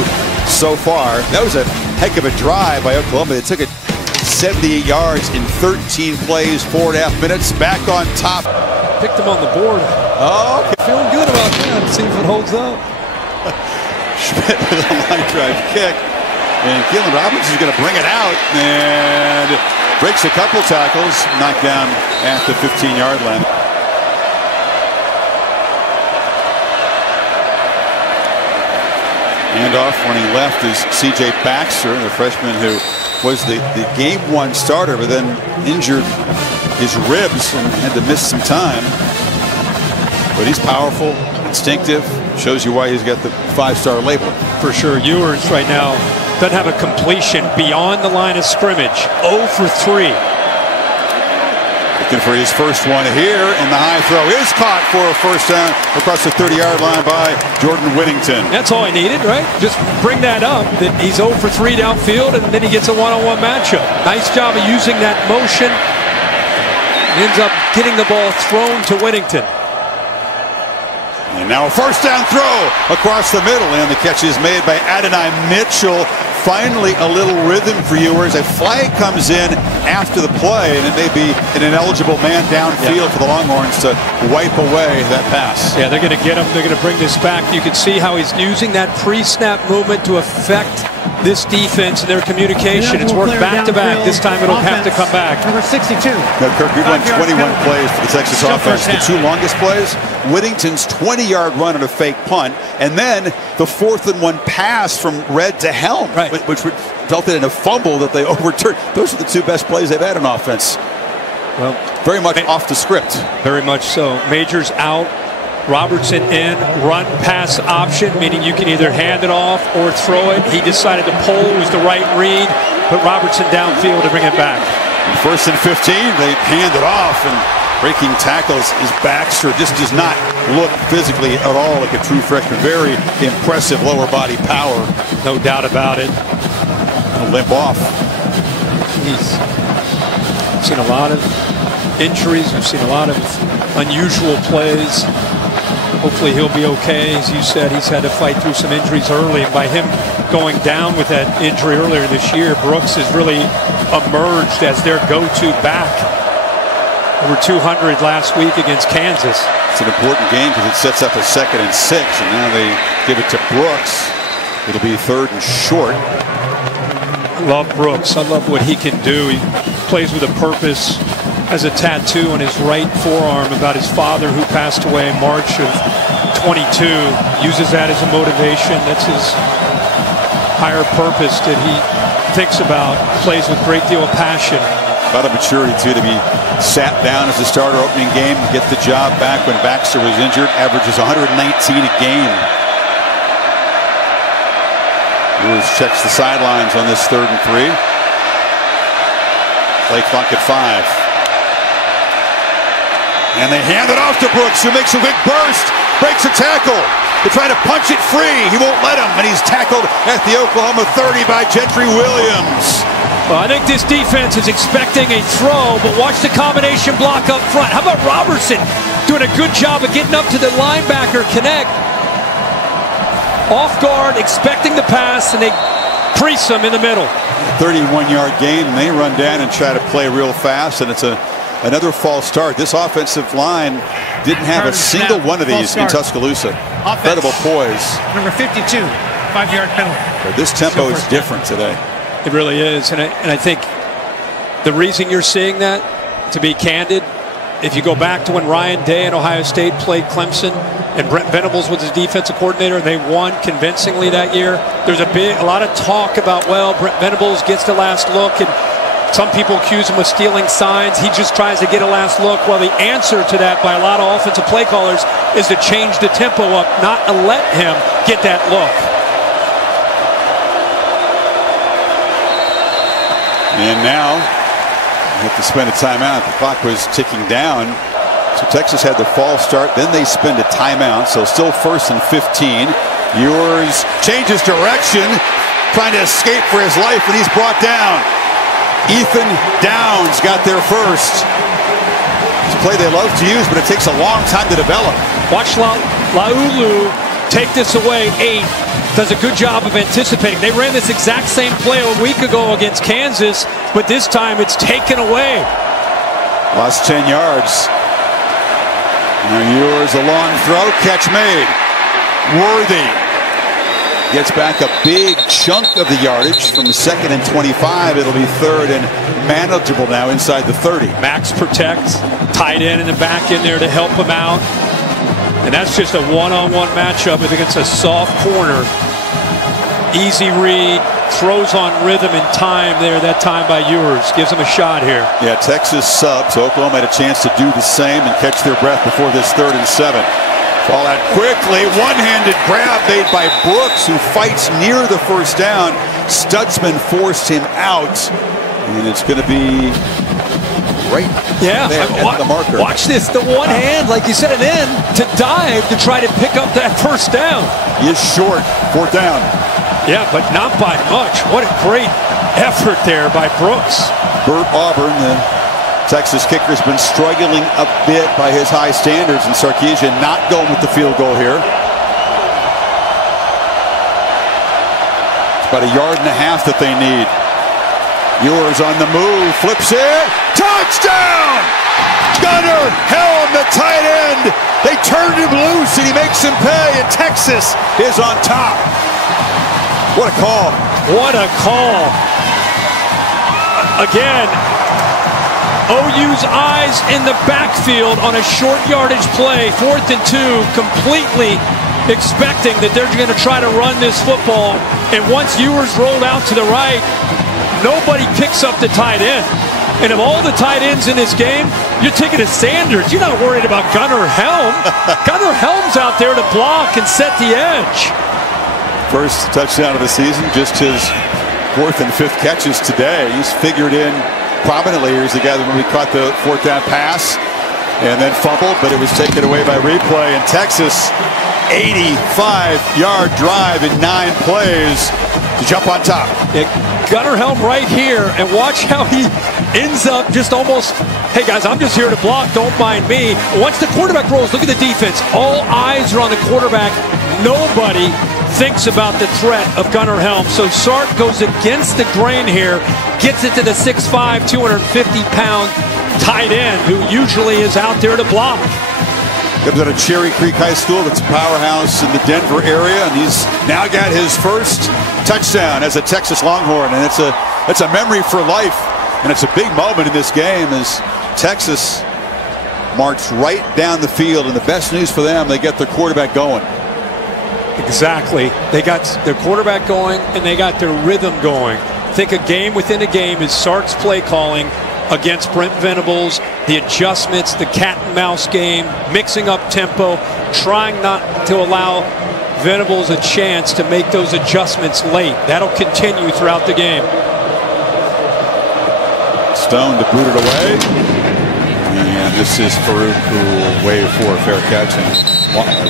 so far. That was a heck of a drive by Oklahoma. They took it 78 yards in 13 plays, 4.5 minutes. Back on top. Picked him on the board. Oh, okay. Feeling good about that. See if it holds up. Schmidt with a line drive kick. And Keelan Robinson is going to bring it out and breaks a couple tackles, knocked down at the 15-yard line. Handoff running left is C.J. Baxter, the freshman who was the game one starter, but then injured his ribs and had to miss some time. But he's powerful, instinctive, shows you why he's got the 5-star label. For sure. Ewers right now doesn't have a completion beyond the line of scrimmage. 0 for 3. Looking for his first one here, and the high throw is caught for a first down across the 30-yard line by Jordan Whittington. That's all he needed, right? Just bring that up, that he's 0 for 3 downfield, and then he gets a one-on-one matchup. Nice job of using that motion. Ends up getting the ball thrown to Whittington. And now a first down throw across the middle, and the catch is made by Adonai Mitchell. Finally, a little rhythm for Ewers. A flag comes in after the play, and it may be an ineligible man downfield for the Longhorns to wipe away that pass. Yeah, they're going to get him. They're going to bring this back. You can see how he's using that pre-snap movement to affect this defense and their communication. It's worked back-to-back. This time it'll have to come back. Number 62. Now, Kirk, we've run 21 plays for the Texas offense. The two longest plays, Whittington's 20-yard run on a fake punt, and then the 4th-and-1 pass from Red to Helm, which resulted in a fumble that they overturned. Those are the two best plays they've had on offense. Well, very much off the script. Very much so. Majors out. Robertson in, run pass option, meaning you can either hand it off or throw it. He decided to pull, was the right read, but Robertson downfield to bring it back. And 1st and 15, they hand it off, and breaking tackles is Baxter. Just does not look physically at all like a true freshman. Very impressive lower body power. No doubt about it. A limp off. He's seen a lot of injuries. We've seen a lot of unusual plays. Hopefully he'll be okay. As you said, he's had to fight through some injuries early, and by him going down with that injury earlier this year, Brooks has really emerged as their go-to back. Over 200 last week against Kansas. It's an important game because it sets up a 2nd and 6, and now they give it to Brooks. It'll be 3rd and short. Love Brooks. I love what he can do. He plays with a purpose. Has a tattoo on his right forearm about his father who passed away in March of 22. Uses that as a motivation. That's his higher purpose that he thinks about. Plays with a great deal of passion. A lot of maturity, too, to be sat down as a starter opening game, get the job back when Baxter was injured. Averages 119 a game. Ewers checks the sidelines on this 3rd and 3. Play clock at 5. And they hand it off to Brooks, who makes a big burst, breaks a tackle. They try to punch it free. He won't let him, and he's tackled at the Oklahoma 30 by Gentry Williams. Well, I think this defense is expecting a throw, but watch the combination block up front. How about Robertson doing a good job of getting up to the linebacker connect? Off guard, expecting the pass, and they crease him in the middle. 31-yard gain, and they run down and try to play real fast, and it's another false start. This offensive line didn't have a single one of these in Tuscaloosa. Incredible poise. Number 52, 5-yard penalty. But this tempo is different today. It really is, and I think the reason you're seeing that, to be candid, if you go back to when Ryan Day and Ohio State played Clemson and Brent Venables was his defensive coordinator and they won convincingly that year, there's a lot of talk about, well, Brent Venables gets the last look, and some people accuse him of stealing signs. He just tries to get a last look. Well, the answer to that by a lot of offensive play callers is to change the tempo up, not to let him get that look. And now you have to spend a timeout. The clock was ticking down. So Texas had the false start. Then they spend a timeout. So still 1st and 15. Ewers changes direction, trying to escape for his life, and he's brought down. Ethan Downs got there first. It's a play they love to use, but it takes a long time to develop. Watch Laulu take this away. 8 does a good job of anticipating. They ran this exact same play a week ago against Kansas, but this time it's taken away. Lost 10 yards. Now Ewers, a long throw, catch made. Worthy gets back a big chunk of the yardage from 2nd and 25. It'll be 3rd and manageable now inside the 30. Max protect, tight end in the back in there to help him out. And that's just a one-on-one matchup against a soft corner. Easy read, throws on rhythm and time there, that time by Ewers. Gives him a shot here. Yeah, Texas subs. Oklahoma had a chance to do the same and catch their breath before this 3rd and 7. Ball out quickly, one-handed grab made by Brooks, who fights near the first down. Stutzman forced him out, and it's going to be right there at the marker. Watch this, the one hand, like you said, and then to dive to try to pick up that first down. He is short, 4th down. Yeah, but not by much. What a great effort there by Brooks. Bert Auburn, the Texas kicker, has been struggling a bit by his high standards, and Sarkisian not going with the field goal here. It's about 1.5 yards that they need. Ewers on the move, flips it, touchdown! Gunnar Helm, the tight end. They turned him loose, and he makes him pay, and Texas is on top. What a call. What a call. Again, OU's eyes in the backfield on a short yardage play, 4th and 2, completely expecting that they're going to try to run this football. And once Ewers rolled out to the right, nobody picks up the tight end. And of all the tight ends in this game, you're taking a Sanders. You're not worried about Gunnar Helm. Gunnar Helm's out there to block and set the edge. First touchdown of the season, just his 4th and 5th catches today. He's figured in prominently. Here's the guy that when we caught the 4th down pass and then fumbled, but it was taken away by replay. And Texas, 85-yard drive in 9 plays to jump on top. Yeah, Gunnar Helm right here, and watch how he ends up just almost, hey guys, I'm just here to block, don't mind me. Once the quarterback rolls, look at the defense. All eyes are on the quarterback. Nobody thinks about the threat of Gunnar Helm. So Sark goes against the grain here, gets it to the 6'5", 250-pound tight end who usually is out there to block. Comes out of Cherry Creek High School. That's a powerhouse in the Denver area, and he's now got his first touchdown as a Texas Longhorn, and it's a That's a memory for life, and it's a big moment in this game as Texas marched right down the field, and the best news for them, they get their quarterback going. Exactly. They got their quarterback going, and they got their rhythm going. I think a game within a game is Sark's play calling against Brent Venables, the adjustments, the cat and mouse game, mixing up tempo, trying not to allow Venables a chance to make those adjustments late. That'll continue throughout the game. Stone to boot it away. And this is Farouk who will wave for a fair catch. And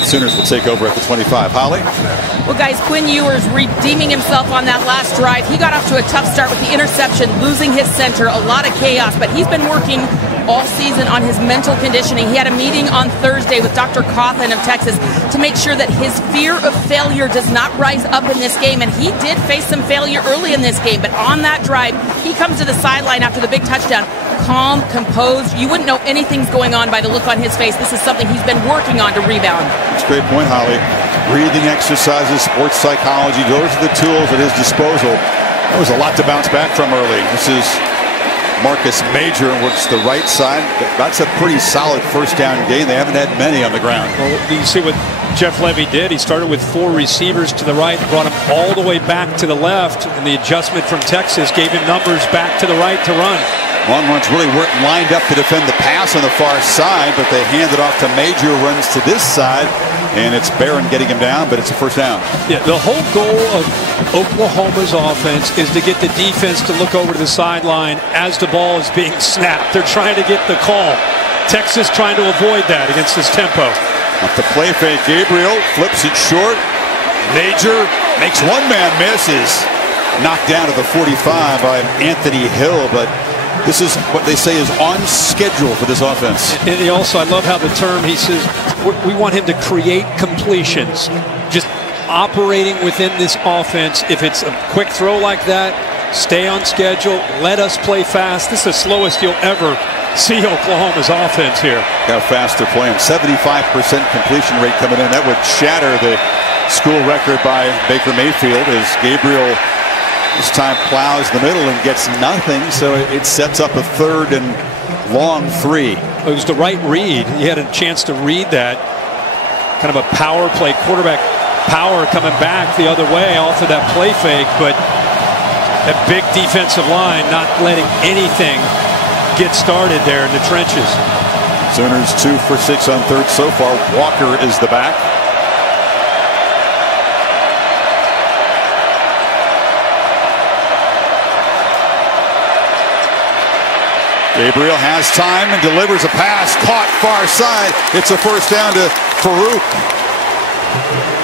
Sooners will take over at the 25. Holly? Well, guys, Quinn Ewers redeeming himself on that last drive. He got off to a tough start with the interception, losing his center, a lot of chaos. But he's been working all season on his mental conditioning. He had a meeting on Thursday with Dr. Cawthon of Texas to make sure that his fear of failure does not rise up in this game. And he did face some failure early in this game. But on that drive, he comes to the sideline after the big touchdown. Calm, composed. You wouldn't know anything's going on by the look on his face. This is something he's been working on to rebound. That's a great point, Holly. Breathing exercises, sports psychology, those are the tools at his disposal. That was a lot to bounce back from early. This is Marcus Major works the right side. That's a pretty solid first down gain. They haven't had many on the ground. Well, you see what Jeff Levy did. He started with 4 receivers to the right, brought him all the way back to the left, and the adjustment from Texas gave him numbers back to the right to run. Long runs really weren't lined up to defend the pass on the far side, but they hand it off to Major, runs to this side, and it's Barron getting him down, but it's a first down. Yeah, the whole goal of Oklahoma's offense is to get the defense to look over to the sideline as the ball is being snapped. They're trying to get the call. Texas trying to avoid that against this tempo. Off the play fake, Gabriel flips it short. Major makes one man miss, is knocked down to the 45 by Anthony Hill, but this is what they say is on schedule for this offense. And he also, I love how the term, he says, we want him to create completions. Just operating within this offense. If it's a quick throw like that, stay on schedule, let us play fast. This is the slowest you'll ever see Oklahoma's offense here. Got a faster play, 75% completion rate coming in. That would shatter the school record by Baker Mayfield as Gabriel this time plows the middle and gets nothing, so it sets up a 3rd and long 3. It was the right read. He had a chance to read that. Kind of a power play, quarterback power coming back the other way off of that play fake, but that big defensive line not letting anything get started there in the trenches. Sooners 2 for 6 on 3rd so far. Walker is the back. Gabriel has time and delivers a pass, caught far side. It's a first down to Farouk.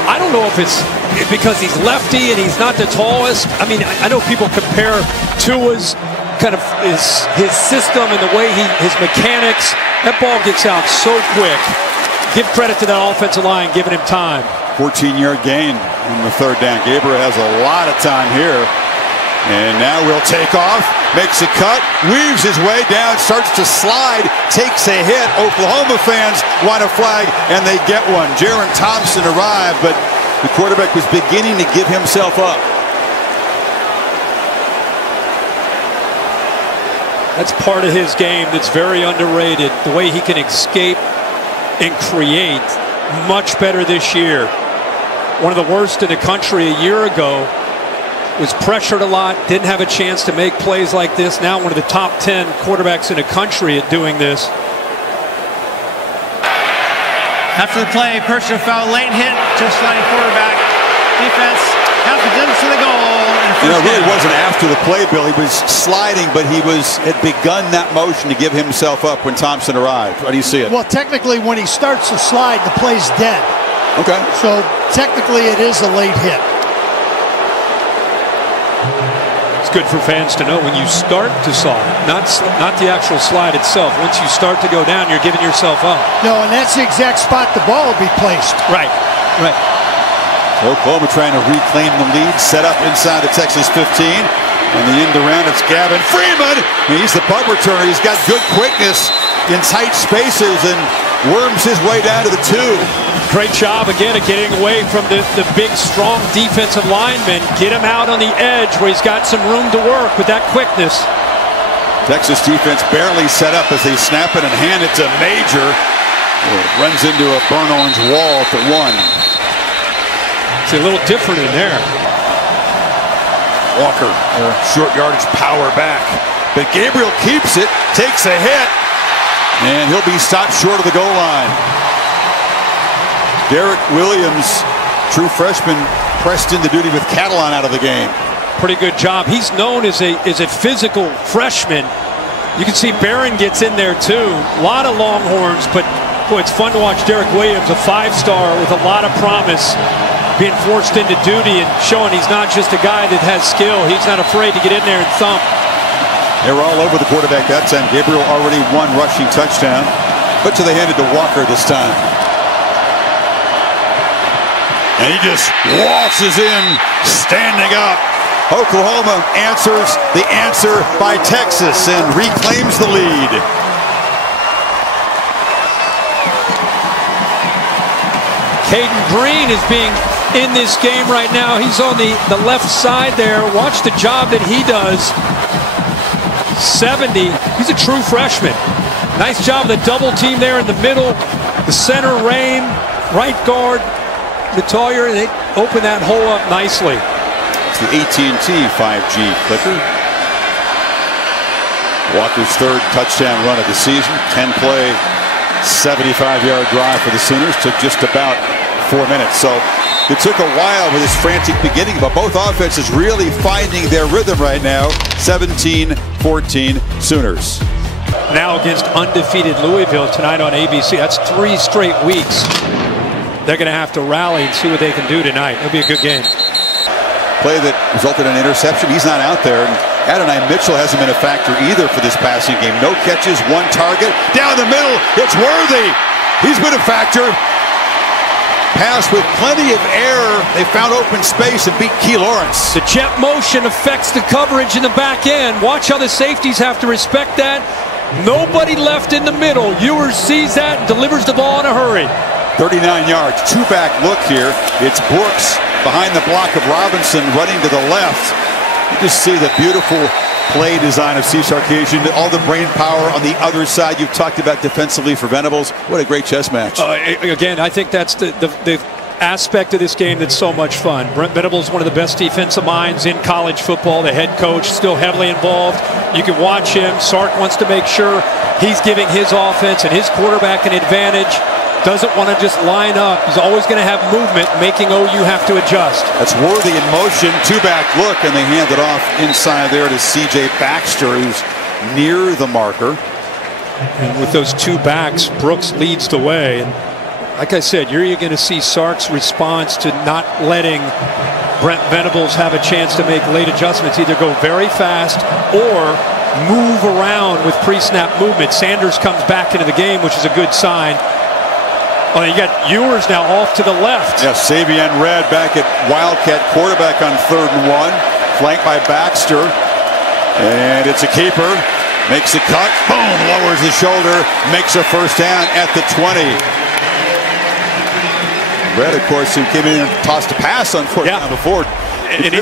I don't know if it's because he's lefty and he's not the tallest. I mean, I know people compare Tua's kind of his system and the way his mechanics. That ball gets out so quick. Give credit to that offensive line giving him time. 14-yard gain on the 3rd down. Gabriel has a lot of time here. And now we'll take off, makes a cut, weaves his way down, starts to slide, takes a hit. Oklahoma fans want a flag, and they get one. Jaron Thompson arrived, but the quarterback was beginning to give himself up. That's part of his game that's very underrated. The way he can escape and create, much better this year. One of the worst in the country a year ago. Was pressured a lot, didn't have a chance to make plays like this. Now one of the top 10 quarterbacks in the country at doing this. After the play, personal foul, late hit to a sliding quarterback. Defense half a distance to the goal. It really wasn't after the play, Bill. He was sliding, but had begun that motion to give himself up when Thompson arrived. How do you see it? Well, technically, when he starts to slide, the play's dead. Okay. So technically, it is a late hit. Good for fans to know when you start to slide, not the actual slide itself. Once you start to go down, you're giving yourself up. No, and that's the exact spot the ball will be placed. Right. Oklahoma trying to reclaim the lead, set up inside the Texas 15. On the end around, it's Gavin Freeman. He's the punt returner. He's got good quickness in tight spaces, and worms his way down to the 2. Great job again of getting away from the big, strong defensive lineman. Get him out on the edge where he's got some room to work with that quickness. Texas defense barely set up as they snap it and hand it to Major. It runs into a burnt orange wall at the 1. It's a little different in there. Walker, short yardage power back. But Gabriel keeps it, takes a hit, and he'll be stopped short of the goal line. Derek Williams, true freshman, pressed into duty with Catalan out of the game. Pretty good job. He's known as a physical freshman. You can see Barron gets in there too. A lot of Longhorns, but boy, it's fun to watch Derek Williams, a 5-star with a lot of promise, being forced into duty and showing he's not just a guy that has skill. He's not afraid to get in there and thump. They were all over the quarterback that time. Gabriel already won rushing touchdown, but they handed to Walker this time. And he just waltzes in, standing up. Oklahoma answers the answer by Texas and reclaims the lead. Caden Green is being in this game right now. He's on the left side there. Watch the job that he does. 70. He's a true freshman. Nice job of the double team there in the middle. The center, Rain, right guard, Metalier, and they open that hole up nicely. It's the AT&T 5G clicker. Walker's 3rd touchdown run of the season. 10-play, 75-yard drive for the Sooners. Took just about 4 minutes. So it took a while with this frantic beginning, but both offenses really finding their rhythm right now. 17-14 Sooners. Now against undefeated Louisville tonight on ABC. That's 3 straight weeks. They're going to have to rally and see what they can do tonight. It'll be a good game. Play that resulted in an interception. He's not out there. And Adonai Mitchell hasn't been a factor either for this passing game. No catches, 1 target. Down the middle, it's Worthy. He's been a factor. Pass with plenty of air. They found open space and beat Key Lawrence. The jet motion affects the coverage in the back end. Watch how the safeties have to respect that. Nobody left in the middle. Ewers sees that and delivers the ball in a hurry. 39 yards, 2-back look here. It's Brooks behind the block of Robinson running to the left. You just see the beautiful play design of Steve Sarkisian, all the brain power on the other side. You've talked about defensively for Venables. What a great chess match. Again, I think that's the aspect of this game that's so much fun. Brent Venables, one of the best defensive minds in college football, the head coach, still heavily involved. You can watch him. Sark wants to make sure he's giving his offense and his quarterback an advantage. Doesn't want to just line up. He's always going to have movement, making OU have to adjust. That's Worthy in motion, 2-back look, and they hand it off inside there to C.J. Baxter, who's near the marker. And with those 2 backs, Brooks leads the way. And like I said, you're going to see Sark's response to not letting Brent Venables have a chance to make late adjustments. Either go very fast or move around with pre-snap movement. Sanders comes back into the game, which is a good sign. Oh, you got Ewers now off to the left. Yes, Savion Red back at Wildcat quarterback on 3rd and 1. Flanked by Baxter. And it's a keeper. Makes a cut. Boom! Lowers his shoulder. Makes a first down at the 20. Red, of course, who came in and tossed a pass on 4th down before. And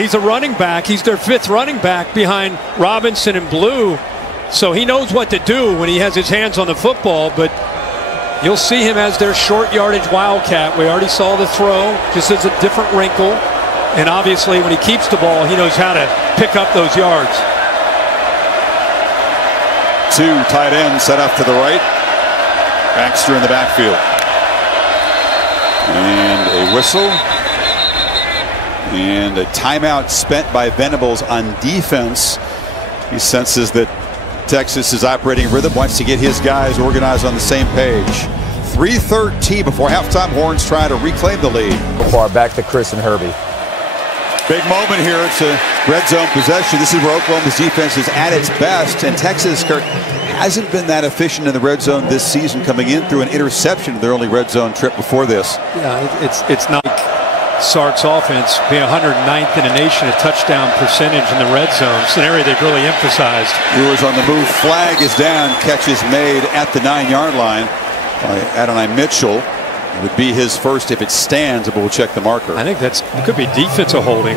he's a running back. He's their 5th running back behind Robinson and Blue. So he knows what to do when he has his hands on the football, but you'll see him as their short yardage Wildcat. We already saw the throw, just as a different wrinkle. And obviously, when he keeps the ball, he knows how to pick up those yards. 2 tight ends set up to the right. Baxter in the backfield. And a whistle. And a timeout spent by Venables on defense. He senses that Texas is operating rhythm, wants to get his guys organized on the same page. 3:13 before halftime. Horns trying to reclaim the lead. Far back to Chris and Herbie. Big moment here. It's a red zone possession. This is where Oklahoma's defense is at its best, and Texas, Kirk, hasn't been that efficient in the red zone this season, coming in through an interception in their only red zone trip before this. Yeah, it's not Sark's offense being 109th in the nation, a touchdown percentage in the red zone. It's an area they've really emphasized. Ewers on the move. Flag is down. Catch is made at the 9-yard line. by Adonai Mitchell. It would be his first if it stands, but we'll check the marker. I think it could be defensive holding.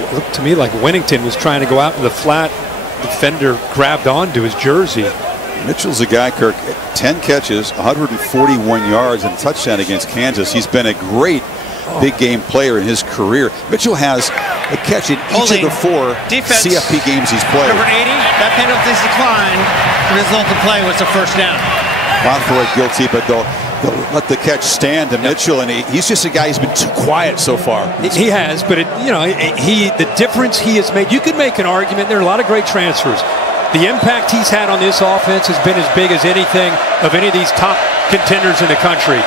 It looked to me like Winnington was trying to go out in the flat. Defender grabbed onto his jersey. Mitchell's a guy, Kirk, 10 catches, 141 yards, and a touchdown against Kansas. He's been a great big game player in his career. Mitchell has a catch in each of the 4 defense. CFP games he's played. Number 80, that penalty's declined. The result of play was a first down. Bothroyd guilty, but they'll let the catch stand to Mitchell, and he's just a guy who's been too quiet so far. He has, but the difference he has made. You could make an argument. There are a lot of great transfers. The impact he's had on this offense has been as big as anything of any of these top contenders in the country.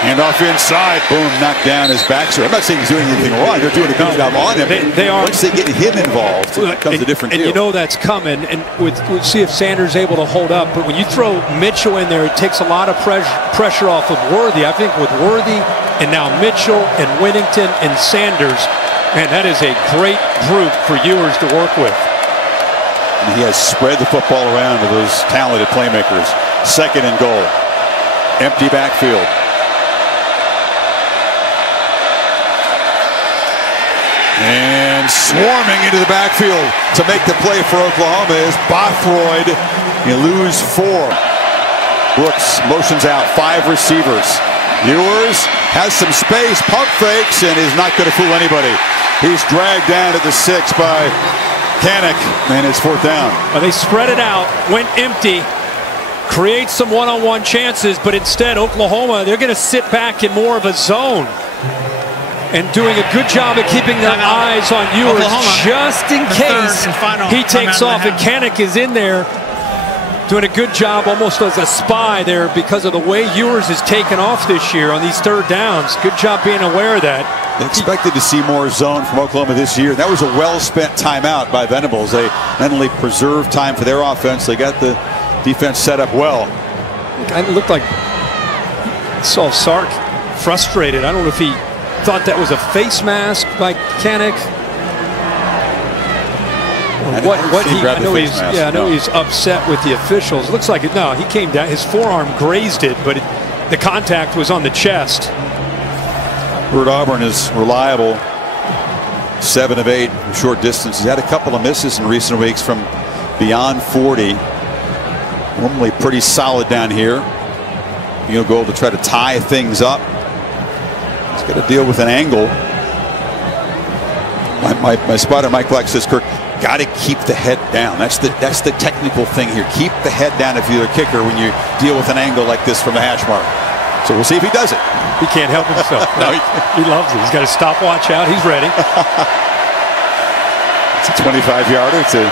And off inside, boom, knocked down his backside. I'm not saying he's doing anything wrong. They're doing a good job on him. They are. Once they get him involved, it becomes a different deal. And you know that's coming. And we'll see if Sanders is able to hold up. But when you throw Mitchell in there, it takes a lot of pressure off of Worthy. I think with Worthy and now Mitchell and Winnington and Sanders, man, that is a great group for Ewers to work with. And he has spread the football around to those talented playmakers. 2nd and goal. Empty backfield. And swarming into the backfield to make the play for Oklahoma is Bothroyd. You lose 4. Brooks motions out 5 receivers. Ewers has some space, pump fakes, and is not going to fool anybody. He's dragged down at the 6 by Kanak, and it's 4th down. Well, they spread it out, went empty, create some one-on-one chances, but instead Oklahoma, they're going to sit back in more of a zone. And doing a good job of keeping their eyes on Ewers just in case he takes off. And Kanak is in there doing a good job almost as a spy there because of the way Ewers has taken off this year on these 3rd downs. Good job being aware of that. They expected to see more zone from Oklahoma this year. That was a well-spent timeout by Venables. They not only preserved time for their offense, they got the defense set up well. It looked like I saw Sark frustrated. I don't know if he thought that was a face mask by Kanak. I know he's upset with the officials. Looks like it. No, he came down. His forearm grazed it, but the contact was on the chest. Bert Auburn is reliable. 7 of 8 from short distance. He's had a couple of misses in recent weeks from beyond 40. Normally pretty solid down here. He'll go to try to tie things up. He's got to deal with an angle. My spotter, Mike Black, says, Kirk, got to keep the head down. That's the technical thing here. Keep the head down if you're a kicker when you deal with an angle like this from the hash mark. So we'll see if he does it. He can't help himself. No, he loves it. He's got a stopwatch out. He's ready. It's a 25-yarder to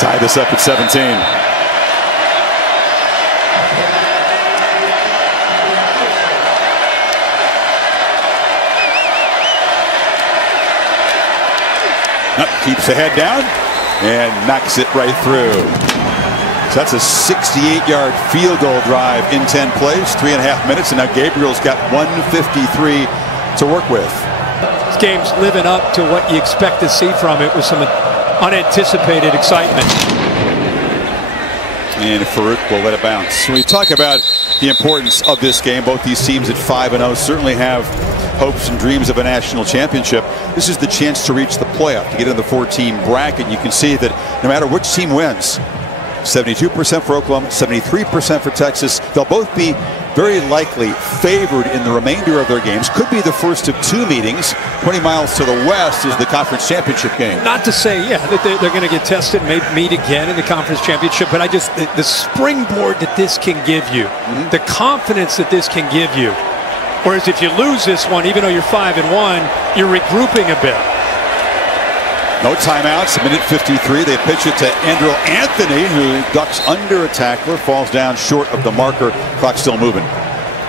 tie this up at 17. Keeps the head down and knocks it right through. So that's a 68-yard field goal drive in 10 plays, 3.5 minutes, and now Gabriel's got 153 to work with. This game's living up to what you expect to see from it with some unanticipated excitement. And Farouk will let it bounce. When we talk about the importance of this game, both these teams at 5-0 certainly have hopes and dreams of a national championship. This is the chance to reach the playoff, to get in the 4-team bracket. You can see that no matter which team wins, 72% for Oklahoma, 73% for Texas, they'll both be very likely favored in the remainder of their games. Could be the first of 2 meetings. 20 miles to the west is the conference championship game. Not to say, that they're going to get tested and maybe meet again in the conference championship, but the springboard that this can give you, the confidence that this can give you. Whereas if you lose this one, even though you're 5-1, you're regrouping a bit. No timeouts, a minute 53. They pitch it to Andrew Anthony, who ducks under a tackler, falls down short of the marker. Clock still moving.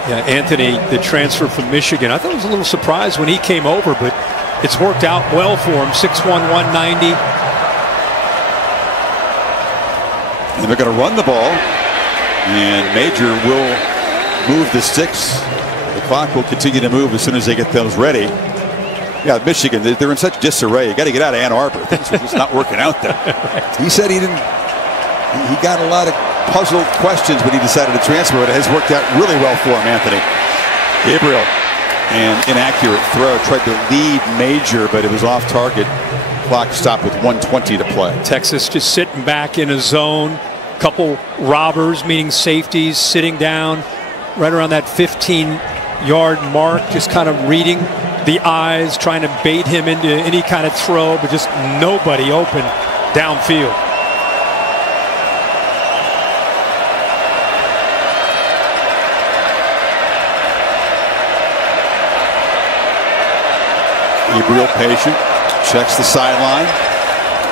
Yeah, Anthony, the transfer from Michigan. I thought it was a little surprised when he came over, but it's worked out well for him. 6'1", 190. And they're going to run the ball. And Major will move the sticks. The clock will continue to move as soon as they get those ready. Yeah, Michigan, they're in such disarray. You got to get out of Ann Arbor. Things are just not working out there. Right. He said he got a lot of puzzled questions when he decided to transfer, but it has worked out really well for him, Anthony. Gabriel, an inaccurate throw, tried to lead Major, but it was off target. Clock stopped with 1:20 to play. Texas just sitting back in a zone. Couple robbers, meaning safeties, sitting down right around that 15-yard mark, just kind of reading the eyes, trying to bait him into any kind of throw, but just nobody open downfield. Gabriel patient, checks the sideline.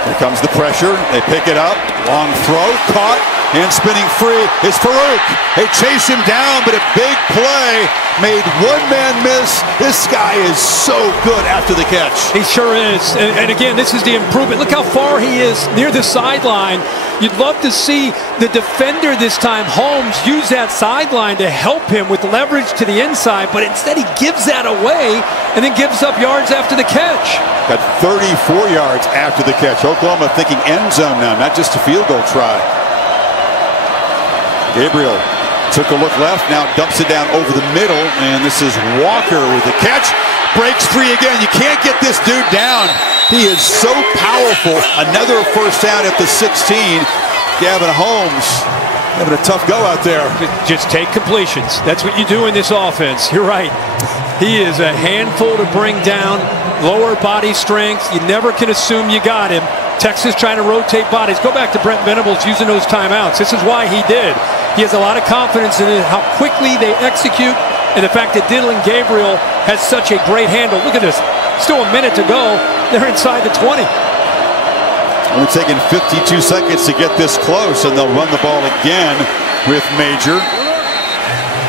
Here comes the pressure. They pick it up. Long throw, caught, and spinning free is Farouk. They chase him down, but a big play made one man miss. This guy is so good after the catch. He sure is. And again, this is the improvement. Look how far he is near the sideline. You'd love to see the defender this time, Holmes, use that sideline to help him with leverage to the inside, but instead he gives that away and then gives up yards after the catch. Got 34 yards after the catch. Oklahoma thinking end zone now, not just a field goal try. Gabriel took a look left, now dumps it down over the middle, and this is Walker with the catch. Breaks free again. You can't get this dude down. He is so powerful. Another first down at the 16. Gavin Holmes having a tough go out there. Just take completions. That's what you do in this offense. You're right. He is a handful to bring down. Lower body strength. You never can assume you got him. Texas trying to rotate bodies. Go back to Brent Venables using those timeouts. This is why he did. He has a lot of confidence in how quickly they execute, and the fact that Dylan Gabriel has such a great handle. Look at this. Still a minute to go. They're inside the 20. Only taking 52 seconds to get this close, and they'll run the ball again with Major.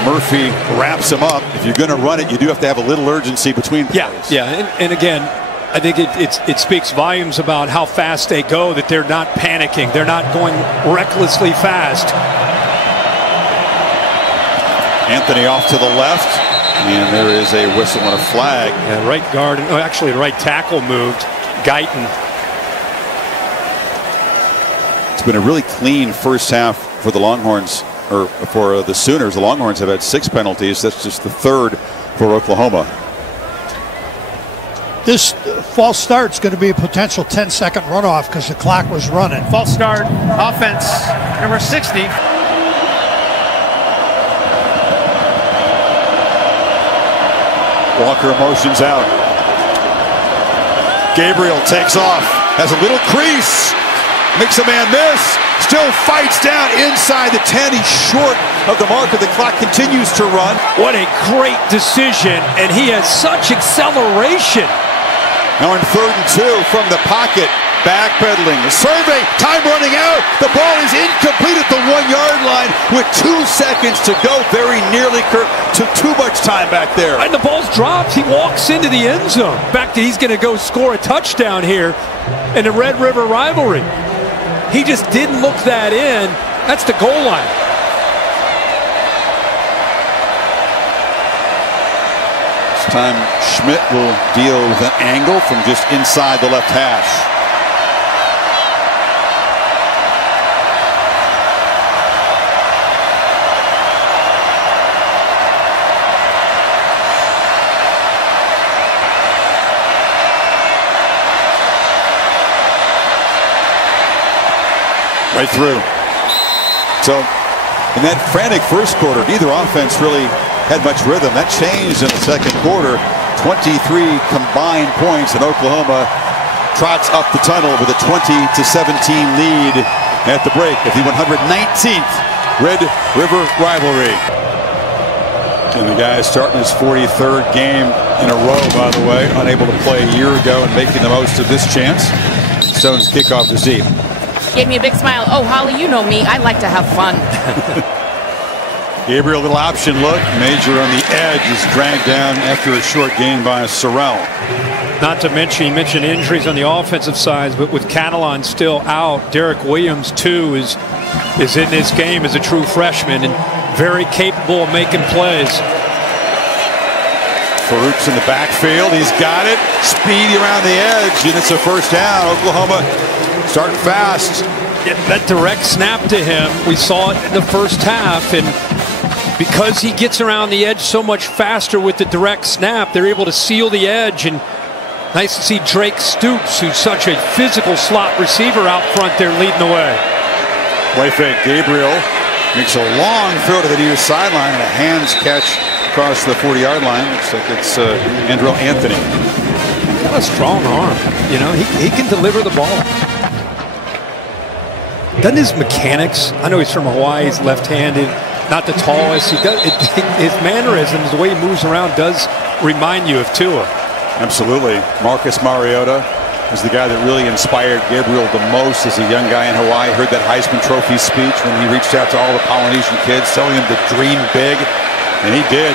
Murphy wraps him up. If you're going to run it, you do have to have a little urgency between plays. Yeah, and again, I think it speaks volumes about how fast they go, that they're not panicking. They're not going recklessly fast. Anthony off to the left, and there is a whistle and a flag. Yeah, right guard, actually the right tackle moved. Guyton. It's been a really clean first half for the Longhorns, or for the Sooners. The Longhorns have had 6 penalties. That's just the 3rd for Oklahoma. This false start is going to be a potential 10-second runoff because the clock was running. False start, offense, number 60. Walker motions out. Gabriel takes off, has a little crease, makes a man miss, still fights down inside the 10. He's short of the marker. The clock continues to run. What a great decision, and he has such acceleration. Now in 3rd and 2 from the pocket, backpedaling. The survey, time running out. The ball is incomplete at the 1-yard line with 2 seconds to go. Very nearly, Kirk, took too much time back there. And the ball's dropped. He walks into the end zone. Back to he's going to go score a touchdown here in the Red River rivalry. He just didn't look that in. That's the goal line. This time Schmidt will deal with an angle from just inside the left hash. Right through. So in that frantic first quarter, neither offense really had much rhythm. That changed in the second quarter. 23 combined points, and Oklahoma trots up the tunnel with a 20-17 lead at the break of the 119th Red River rivalry. And the guy is starting his 43rd game in a row, by the way, unable to play a year ago and making the most of this chance. Stone's kickoff is deep. Gave me a big smile. Oh, Holly, you know me. I like to have fun. Gabriel, little option look. Major on the edge is dragged down after a short gain by Sorrell. Not to mention, you mentioned injuries on the offensive side, but with Catalon still out, Derek Williams, too, is in this game as a true freshman and very capable of making plays. Farouk's in the backfield. He's got it. Speedy around the edge, and it's a first down. Oklahoma starting fast. That direct snap to him, we saw it in the first half, and because he gets around the edge so much faster with the direct snap, they're able to seal the edge. And nice to see Drake Stoops, who's such a physical slot receiver, out front there leading the way. Play fake. Gabriel makes a long throw to the near sideline and a hands catch across the 40-yard line. Looks like it's Andrew Anthony. Got a strong arm. You know, he can deliver the ball. Doesn't his mechanics, I know he's from Hawaii, he's left-handed, not the tallest. His mannerisms, the way he moves around, does remind you of Tua. Absolutely. Marcus Mariota is the guy that really inspired Gabriel the most as a young guy in Hawaii. Heard that Heisman Trophy speech when he reached out to all the Polynesian kids, telling them to dream big, and he did.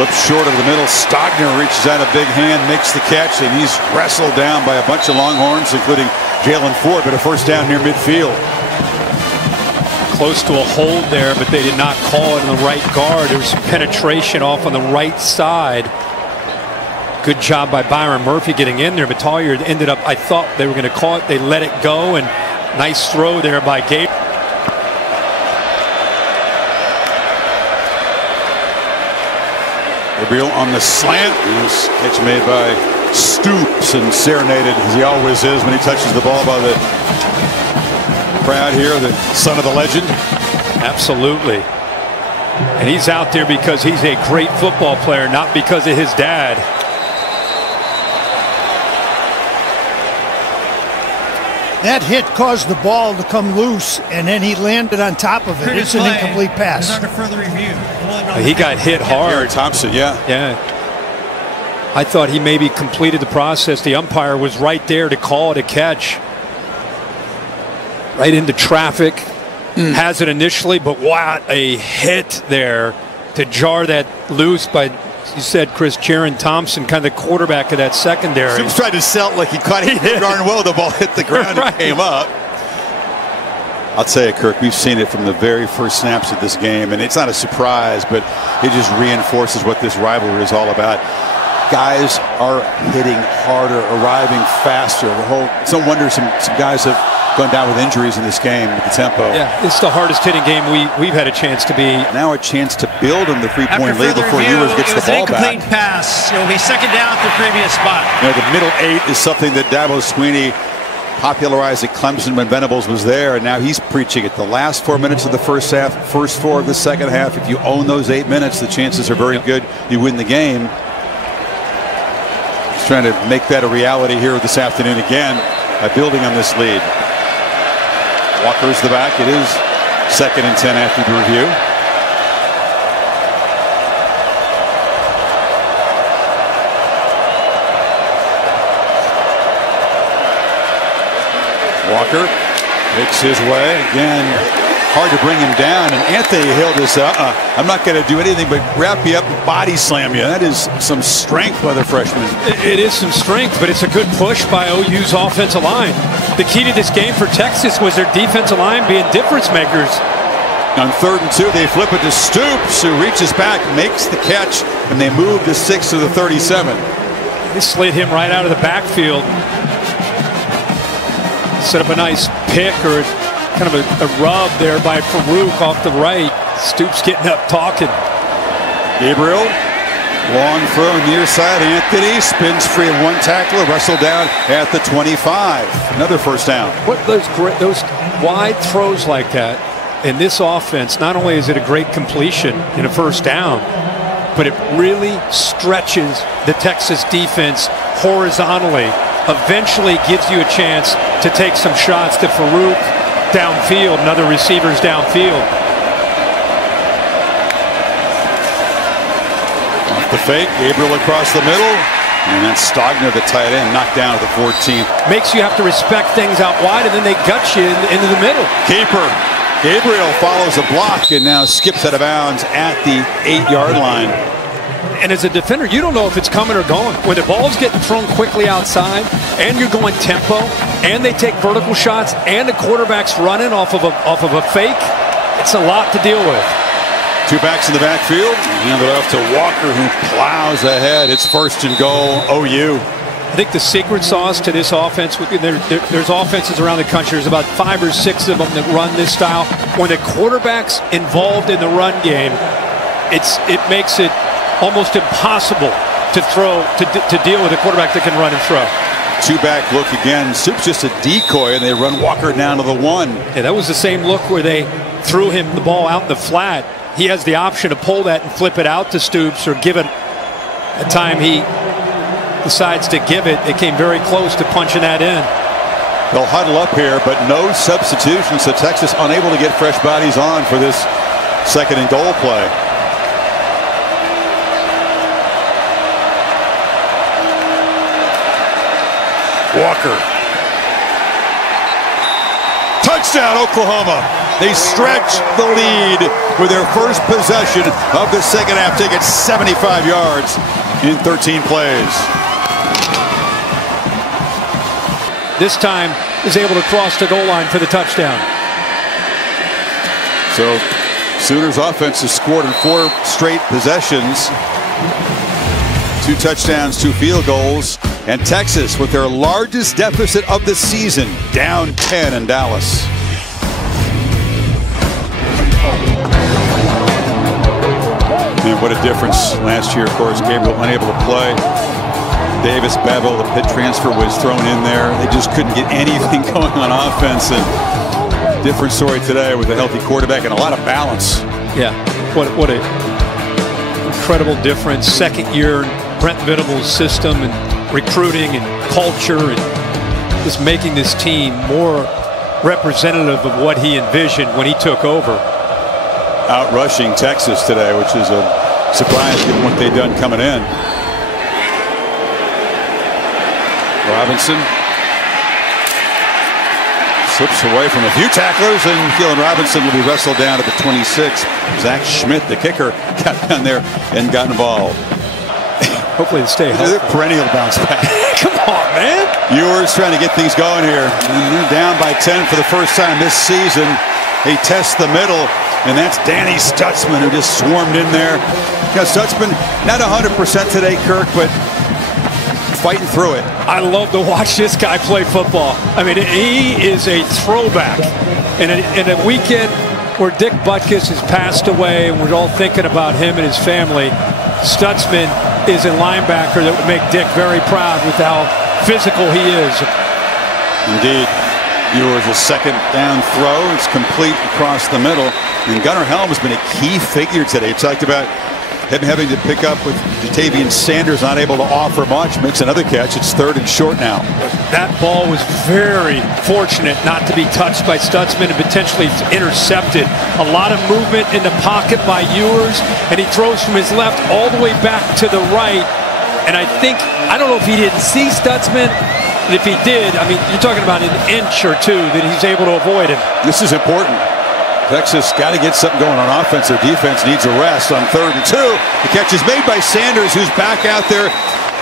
Flips short of the middle. Stogner reaches out a big hand, makes the catch, and he's wrestled down by a bunch of Longhorns, including Jalen Ford, but a first down near midfield. Close to a hold there, but they did not call it in the right guard. There was some penetration off on the right side. Good job by Byron Murphy getting in there, but Taulier ended up, I thought they were going to call it. They let it go, and nice throw there by Gabe. Gabriel on the slant. This catch made by Stoops and serenaded, as he always is when he touches the ball, by the crowd here, the son of the legend. Absolutely. And he's out there because he's a great football player, not because of his dad. That hit caused the ball to come loose, and then he landed on top of it. It's an incomplete pass. Under further review. He got hit hard. Thompson, yeah. Yeah. I thought he maybe completed the process. The umpire was right there to call it a catch. Right into traffic. Has it initially, but what a hit there to jar that loose by, you said, Chris, Jaron Thompson, kind of the quarterback of that secondary. He tried to sell it like he caught it darn well. The ball hit the ground and came up. I'll tell you, Kirk, we've seen it from the very first snaps of this game, and it's not a surprise, but it just reinforces what this rivalry is all about. Guys are hitting harder, arriving faster. It's no wonder some guys have gone down with injuries in this game with the tempo. Yeah, it's the hardest hitting game we've had a chance to be. Now a chance to build on the three-point lead before Ewers gets the ball back. Incomplete pass. It will be second down at the previous spot. You know, the middle eight is something that Dabo Swinney popularized at Clemson when Venables was there, and now he's preaching it. The last 4 minutes of the first half, first 4 of the second half. If you own those 8 minutes, the chances are very good you win the game. He's trying to make that a reality here this afternoon again by building on this lead. Walker's the back. It is 2nd and 10 after the review. Walker makes his way again. Hard to bring him down, and Anthony Hill just I'm not going to do anything but wrap you up and body slam you. That is some strength by the freshman. It is some strength, but it's a good push by OU's offensive line. The key to this game for Texas was their defensive line being difference makers. On 3rd and 2, they flip it to Stoops, who reaches back, makes the catch, and they move to 6 to the 37. They slid him right out of the backfield. Set up a nice pick or kind of a rub there by Farouk off the right. Stoops getting up talking. Gabriel, long throw near side. Anthony spins free of one tackler, wrestled down at the 25. Another first down. What those wide throws like that in this offense, not only is it a great completion in a first down, but it really stretches the Texas defense horizontally. Eventually gives you a chance to take some shots to Farouk downfield and other receivers downfield. Off the fake, Gabriel across the middle, and then Stogner, the tight end, knocked down at the 14th. Makes you have to respect things out wide, and then they gut you into the middle. Keeper. Gabriel follows a block and now skips out of bounds at the 8-yard line. And as a defender, you don't know if it's coming or going. When the ball's getting thrown quickly outside, and you're going tempo, and they take vertical shots, and the quarterback's running off of a fake, it's a lot to deal with. Two backs in the backfield. Hand it off to Walker, who plows ahead. It's 1st and goal, OU. I think the secret sauce to this offense, there's offenses around the country. There's about 5 or 6 of them that run this style. When the quarterback's involved in the run game, it makes it almost impossible to throw, to deal with a quarterback that can run and throw. Two-back look again. Soup's just a decoy, and they run Walker down to the 1. Yeah, that was the same look where they threw him the ball out in the flat. He has the option to pull that and flip it out to Stoops, or give it a time he decides to give it. It came very close to punching that in. They'll huddle up here, but no substitutions, so Texas unable to get fresh bodies on for this 2nd and goal play. Walker. Touchdown, Oklahoma. They stretch the lead with their first possession of the second half. Take it 75 yards in 13 plays. This time is able to cross the goal line for the touchdown. So Sooners offense has scored in 4 straight possessions. 2 touchdowns, 2 field goals. And Texas, with their largest deficit of the season, down 10 in Dallas. And what a difference last year, of course. Gabriel unable to play. Davis, Bevel, the Pitt transfer was thrown in there. They just couldn't get anything going on offense. And different story today with a healthy quarterback and a lot of balance. Yeah, what a incredible difference. 2nd year Brent Venables' system and recruiting and culture, and just making this team more representative of what he envisioned when he took over. Out rushing Texas today, which is a surprise given what they've done coming in. Robinson slips away from a few tacklers, and Keelan Robinson will be wrestled down at the 26. Zach Schmidt, the kicker, got down there and got involved. Hopefully they stay healthy. They're perennial bounce back. Come on, man. Ewers trying to get things going here. And they're down by 10 for the first time this season. They test the middle, and that's Danny Stutzman, who just swarmed in there. You know, Stutzman, not 100% today, Kirk, but fighting through it. I love to watch this guy play football. I mean, he is a throwback. In a weekend where Dick Butkus has passed away, and we're all thinking about him and his family, Stutzman is a linebacker that would make Dick very proud with how physical he is. Indeed. Ewers a 2nd down throw. It's complete across the middle. And Gunnar Helm has been a key figure today. Talked about him having to pick up with Jatavian Sanders, not able to offer much. Makes another catch. It's 3rd and short now. That ball was very fortunate not to be touched by Stutzman and potentially intercepted. A lot of movement in the pocket by Ewers, and he throws from his left all the way back to the right. And I don't know if he didn't see Stutzman, but if he did, I mean, you're talking about an inch or 2 that he's able to avoid him. This is important. Texas got to get something going on offense. Their defense needs a rest on 3rd and 2. The catch is made by Sanders, who's back out there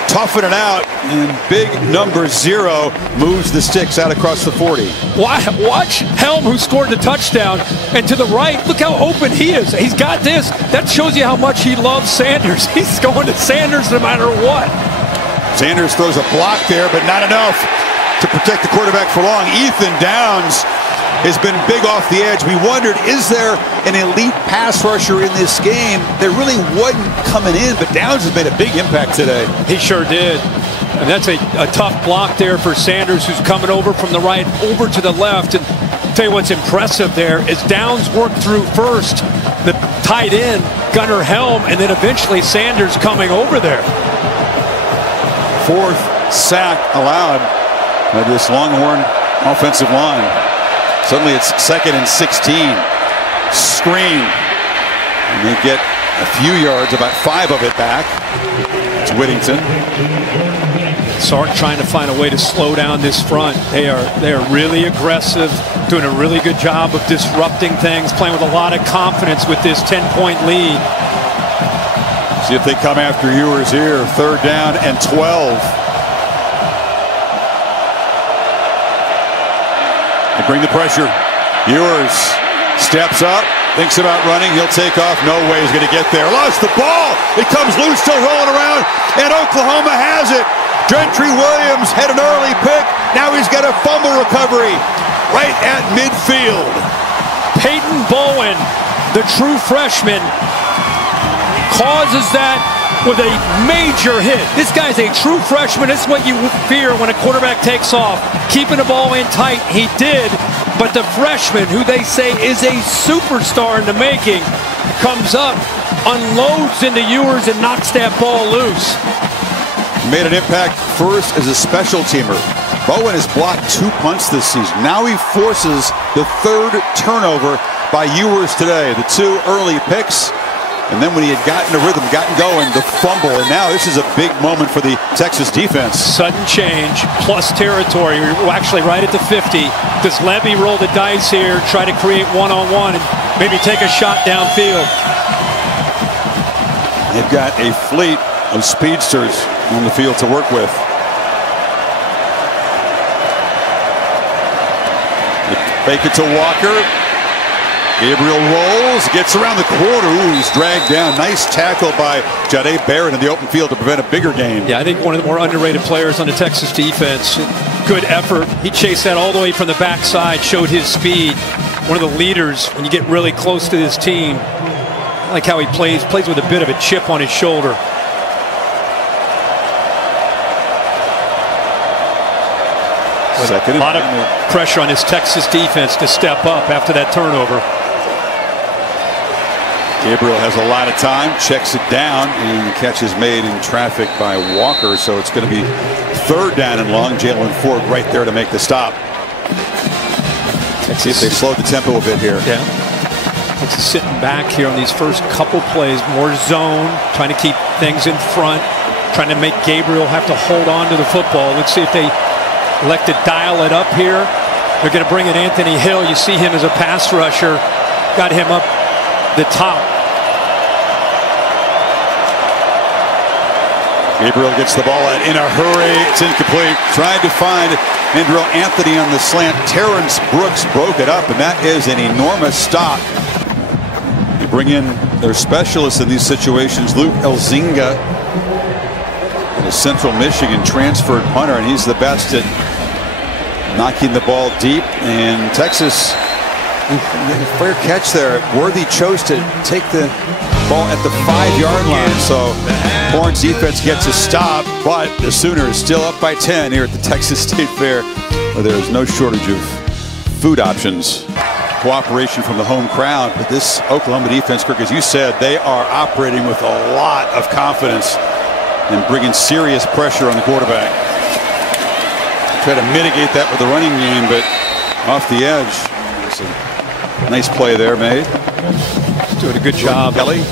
toughing it out, and big number 0 moves the sticks out across the 40. Watch Helm, who scored the touchdown, and to the right, look how open he is. He's got this. That shows you how much he loves Sanders. He's going to Sanders no matter what. Sanders throws a block there, but not enough to protect the quarterback for long. Ethan Downs has been big off the edge. We wondered, is there an elite pass rusher in this game? There really wasn't coming in, but Downs has made a big impact today. He sure did. And that's a tough block there for Sanders, who's coming over from the right over to the left. And I'll tell you what's impressive there is Downs worked through first the tight end, Gunnar Helm, and then eventually Sanders coming over there. 4th sack allowed by this Longhorn offensive line. Suddenly it's 2nd and 16. Screen. And they get a few yards, about 5 of it back. It's Whittington. Sark trying to find a way to slow down this front. They are really aggressive, doing a really good job of disrupting things, playing with a lot of confidence with this 10-point lead. See if they come after Ewers here. 3rd down and 12. They bring the pressure. Ewers steps up. Thinks about running. He'll take off. No way he's going to get there. Lost the ball. It comes loose, still rolling around. And Oklahoma has it. Gentry Williams had an early pick. Now he's got a fumble recovery right at midfield. Peyton Bowen, the true freshman, causes that with a major hit. This guy's a true freshman. This is what you fear when a quarterback takes off. Keeping the ball in tight, he did. But the freshman, who they say is a superstar in the making, comes up, unloads into Ewers, and knocks that ball loose. Made an impact first as a special teamer. Bowen has blocked 2 punts this season. Now he forces the 3rd turnover by Ewers today. The 2 early picks. And then when he had gotten a rhythm, gotten going, the fumble. And now this is a big moment for the Texas defense. Sudden change, plus territory. We're actually right at the 50. Does Levy roll the dice here, try to create one-on-one, and maybe take a shot downfield? They've got a fleet of speedsters on the field to work with. Fake it to Walker. Gabriel rolls, gets around the corner. Ooh, he's dragged down. Nice tackle by Jahdae Barrett in the open field to prevent a bigger gain. Yeah, I think one of the more underrated players on the Texas defense. Good effort. He chased that all the way from the backside, showed his speed. One of the leaders when you get really close to this team. I like how he plays with a bit of a chip on his shoulder. A lot of pressure on his Texas defense to step up after that turnover. Gabriel has a lot of time, checks it down, and the catch is made in traffic by Walker, so it's going to be 3rd down and long. Jalen Ford right there to make the stop. See if they slowed the tempo a bit here. Yeah. Texas sitting back here on these first couple plays, more zone, trying to keep things in front, trying to make Gabriel have to hold on to the football. Let's see if they elect to dial it up here. They're going to bring in Anthony Hill. You see him as a pass rusher. Got him up the top. Gabriel gets the ball in a hurry. It's incomplete. Tried to find Andrew Anthony on the slant. Terrence Brooks broke it up, and that is an enormous stop. They bring in their specialists in these situations, Luke Elzinga, a Central Michigan transferred punter, and he's the best at knocking the ball deep. And Texas, fair catch there. Worthy chose to take the ball at the 5-yard line, so Horns defense gets a stop, but the Sooners still up by 10 here at the Texas State Fair, where there is no shortage of food options. Cooperation from the home crowd, but this Oklahoma defense, Kirk, as you said, they are operating with a lot of confidence and bringing serious pressure on the quarterback. Try to mitigate that with the running game, but off the edge. It's a nice play there made. Doing a good job. Kelly.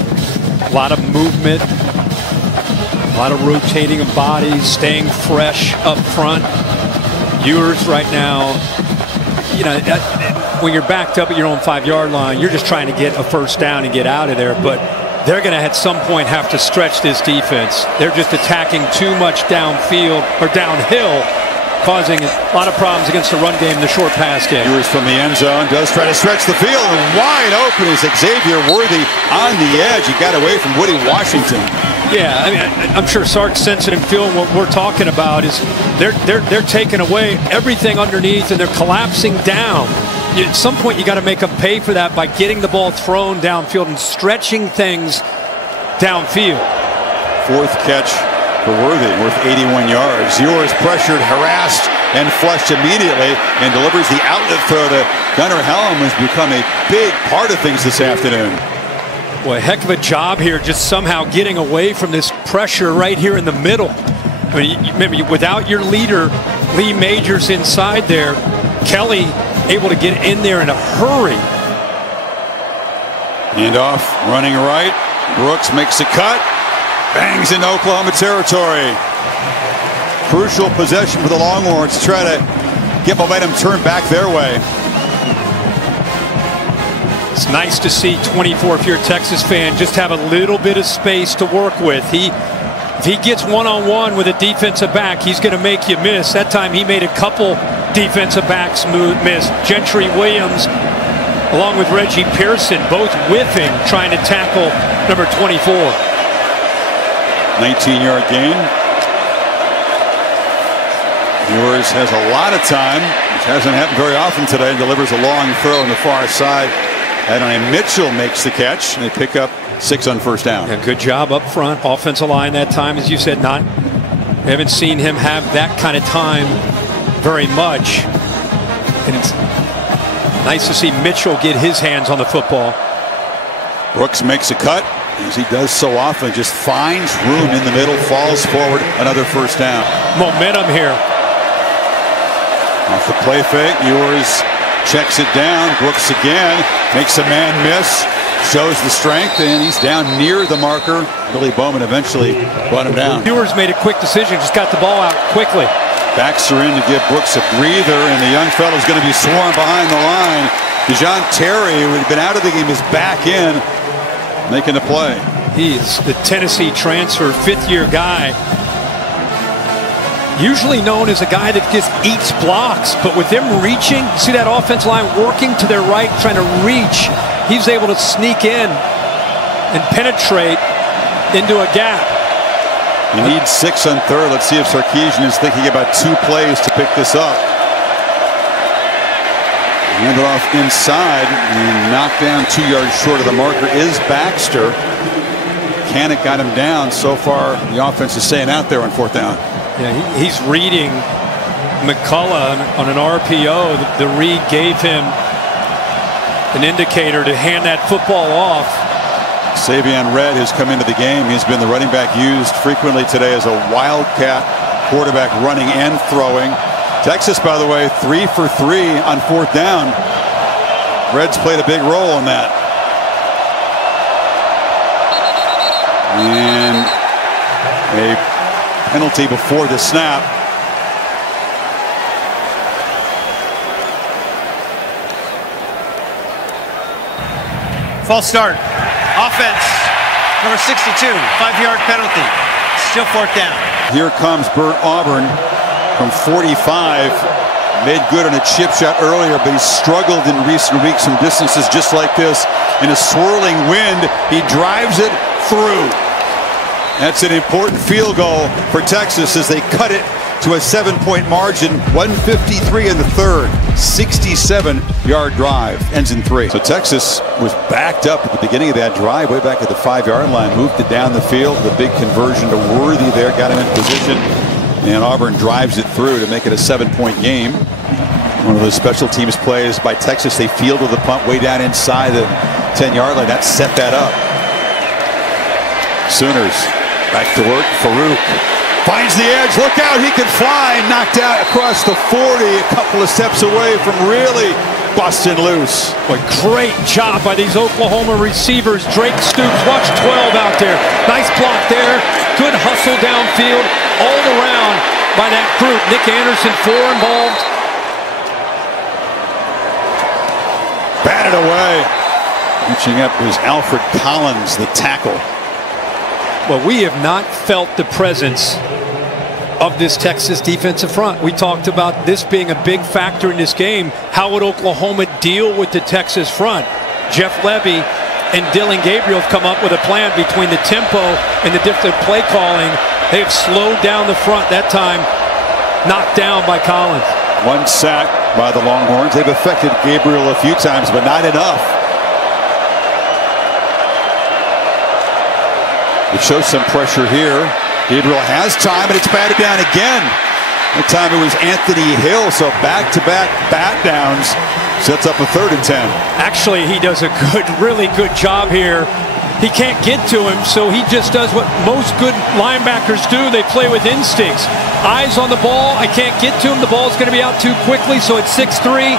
A lot of movement, a lot of rotating of bodies, staying fresh up front. Ewers right now, you know, when you're backed up at your own 5-yard line, you're just trying to get a first down and get out of there. But they're going to at some point have to stretch this defense. They're just attacking too much downfield or downhill, causing a lot of problems against the run game, the short pass game. Ewers from the end zone does try to stretch the field, and wide open is Xavier Worthy on the edge. He got away from Woody Washington. Yeah, I mean, I'm sure Sark's sensing and feeling what we're talking about is they're taking away everything underneath and they're collapsing down. At some point, you got to make them pay for that by getting the ball thrown downfield and stretching things downfield. 4th catch for Worthy, worth 81 yards. Ewers pressured, harassed, and flushed immediately, and delivers the outlet throw to Gunnar Helm, who's become a big part of things this afternoon. Boy, heck of a job here, just somehow getting away from this pressure right here in the middle. I mean, remember, without your leader, Lee Majors inside there, Kelly able to get in there in a hurry. Handoff, running right. Brooks makes a cut. Bangs into Oklahoma territory. Crucial possession for the Longhorns to try to get momentum turned back their way. It's nice to see 24, if you're a Texas fan, just have a little bit of space to work with. If he gets one-on-one with a defensive back, he's going to make you miss. That time he made a couple defensive backs miss. Gentry Williams along with Reggie Pearson, both with him, trying to tackle number 24. 19-yard gain. Ewers has a lot of time, which hasn't happened very often today, and delivers a long throw on the far side. Adonai Mitchell makes the catch, and they pick up 6 on first down. Yeah, good job up front. Offensive line that time, as you said, we haven't seen him have that kind of time very much. And it's nice to see Mitchell get his hands on the football. Brooks makes a cut, as he does so often, just finds room in the middle, falls forward, another first down. Momentum here. Off the play fake, Ewers checks it down. Brooks again, makes a man miss, shows the strength, and he's down near the marker. Billy Bowman eventually brought him down. Ewers made a quick decision, just got the ball out quickly. Backs are in to give Brooks a breather, and the young fellow's going to be swarmed behind the line. DeJoun Terry, who had been out of the game, is back in, making the play. He's the Tennessee transfer, fifth-year guy. Usually known as a guy that just eats blocks, but with them reaching, see that offensive line working to their right, trying to reach. He's able to sneak in and penetrate into a gap. You need 6 on third. Let's see if Sarkisian is thinking about 2 plays to pick this up. Hand it off inside and knocked down 2 yards short of the marker is Baxter. Canick got him down. So far, the offense is staying out there on fourth down. Yeah, he's reading McCullough on an RPO. The read gave him an indicator to hand that football off. Savion Red has come into the game. He's been the running back used frequently today as a wildcat quarterback, running and throwing. Texas, by the way, 3 for 3 on fourth down. Reds played a big role in that. And a penalty before the snap. False start. Offense. Number 62. 5-yard penalty. Still fourth down. Here comes Bert Auburn from 45. Made good on a chip shot earlier, but he's struggled in recent weeks from distances just like this. In a swirling wind, he drives it through. That's an important field goal for Texas as they cut it to a 7-point margin. 1:53 in the third. 67-yard drive. Ends in 3. So Texas was backed up at the beginning of that drive, way back at the 5-yard line. Moved it down the field. The big conversion to Worthy there got him in position. And Auburn drives it through to make it a 7-point game. One of those special teams plays by Texas. They fielded the punt way down inside the 10-yard line. That set that up. Sooners back to work. Farouk finds the edge. Look out, he can fly. Knocked out across the 40, a couple of steps away from really busting loose. But great job by these Oklahoma receivers. Drake Stoops, watch 12 out there. Nice block there. Good hustle downfield all around by that group. Nick Anderson, 4 involved. Batted away. Reaching up was Alfred Collins, the tackle. Well, we have not felt the presence of this Texas defensive front. We talked about this being a big factor in this game. How would Oklahoma deal with the Texas front? Jeff Lebby and Dillon Gabriel have come up with a plan between the tempo and the different play calling. They have slowed down the front that time, knocked down by Collins. 1 sack by the Longhorns. They've affected Gabriel a few times, but not enough. It shows some pressure here. Gabriel has time, and it's batted down again. That time it was Anthony Hill, so back-to-back bat downs. Sets up a 3rd and 10. Actually, he does a really good job here. He can't get to him, so he just does what most good linebackers do. They play with instincts. Eyes on the ball. I can't get to him. The ball's going to be out too quickly, so it's 6-3.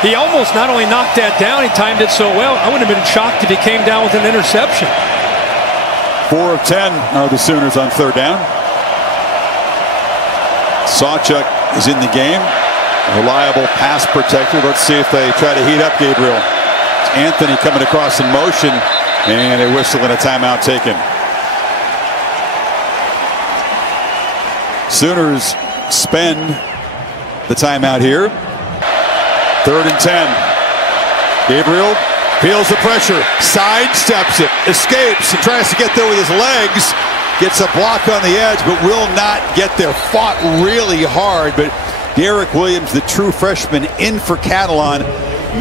He almost not only knocked that down, he timed it so well. I wouldn't have been shocked if he came down with an interception. 4 of 10 are the Sooners on 3rd down. Sawchuk is in the game. Reliable pass protector. Let's see if they try to heat up Gabriel. It's Anthony coming across in motion, and a whistle and a timeout taken. Sooners spend the timeout here. 3rd and 10. Gabriel feels the pressure, sidesteps it, escapes, and tries to get there with his legs. Gets a block on the edge, but will not get there. Fought really hard, but Derek Williams, the true freshman in for Catalan,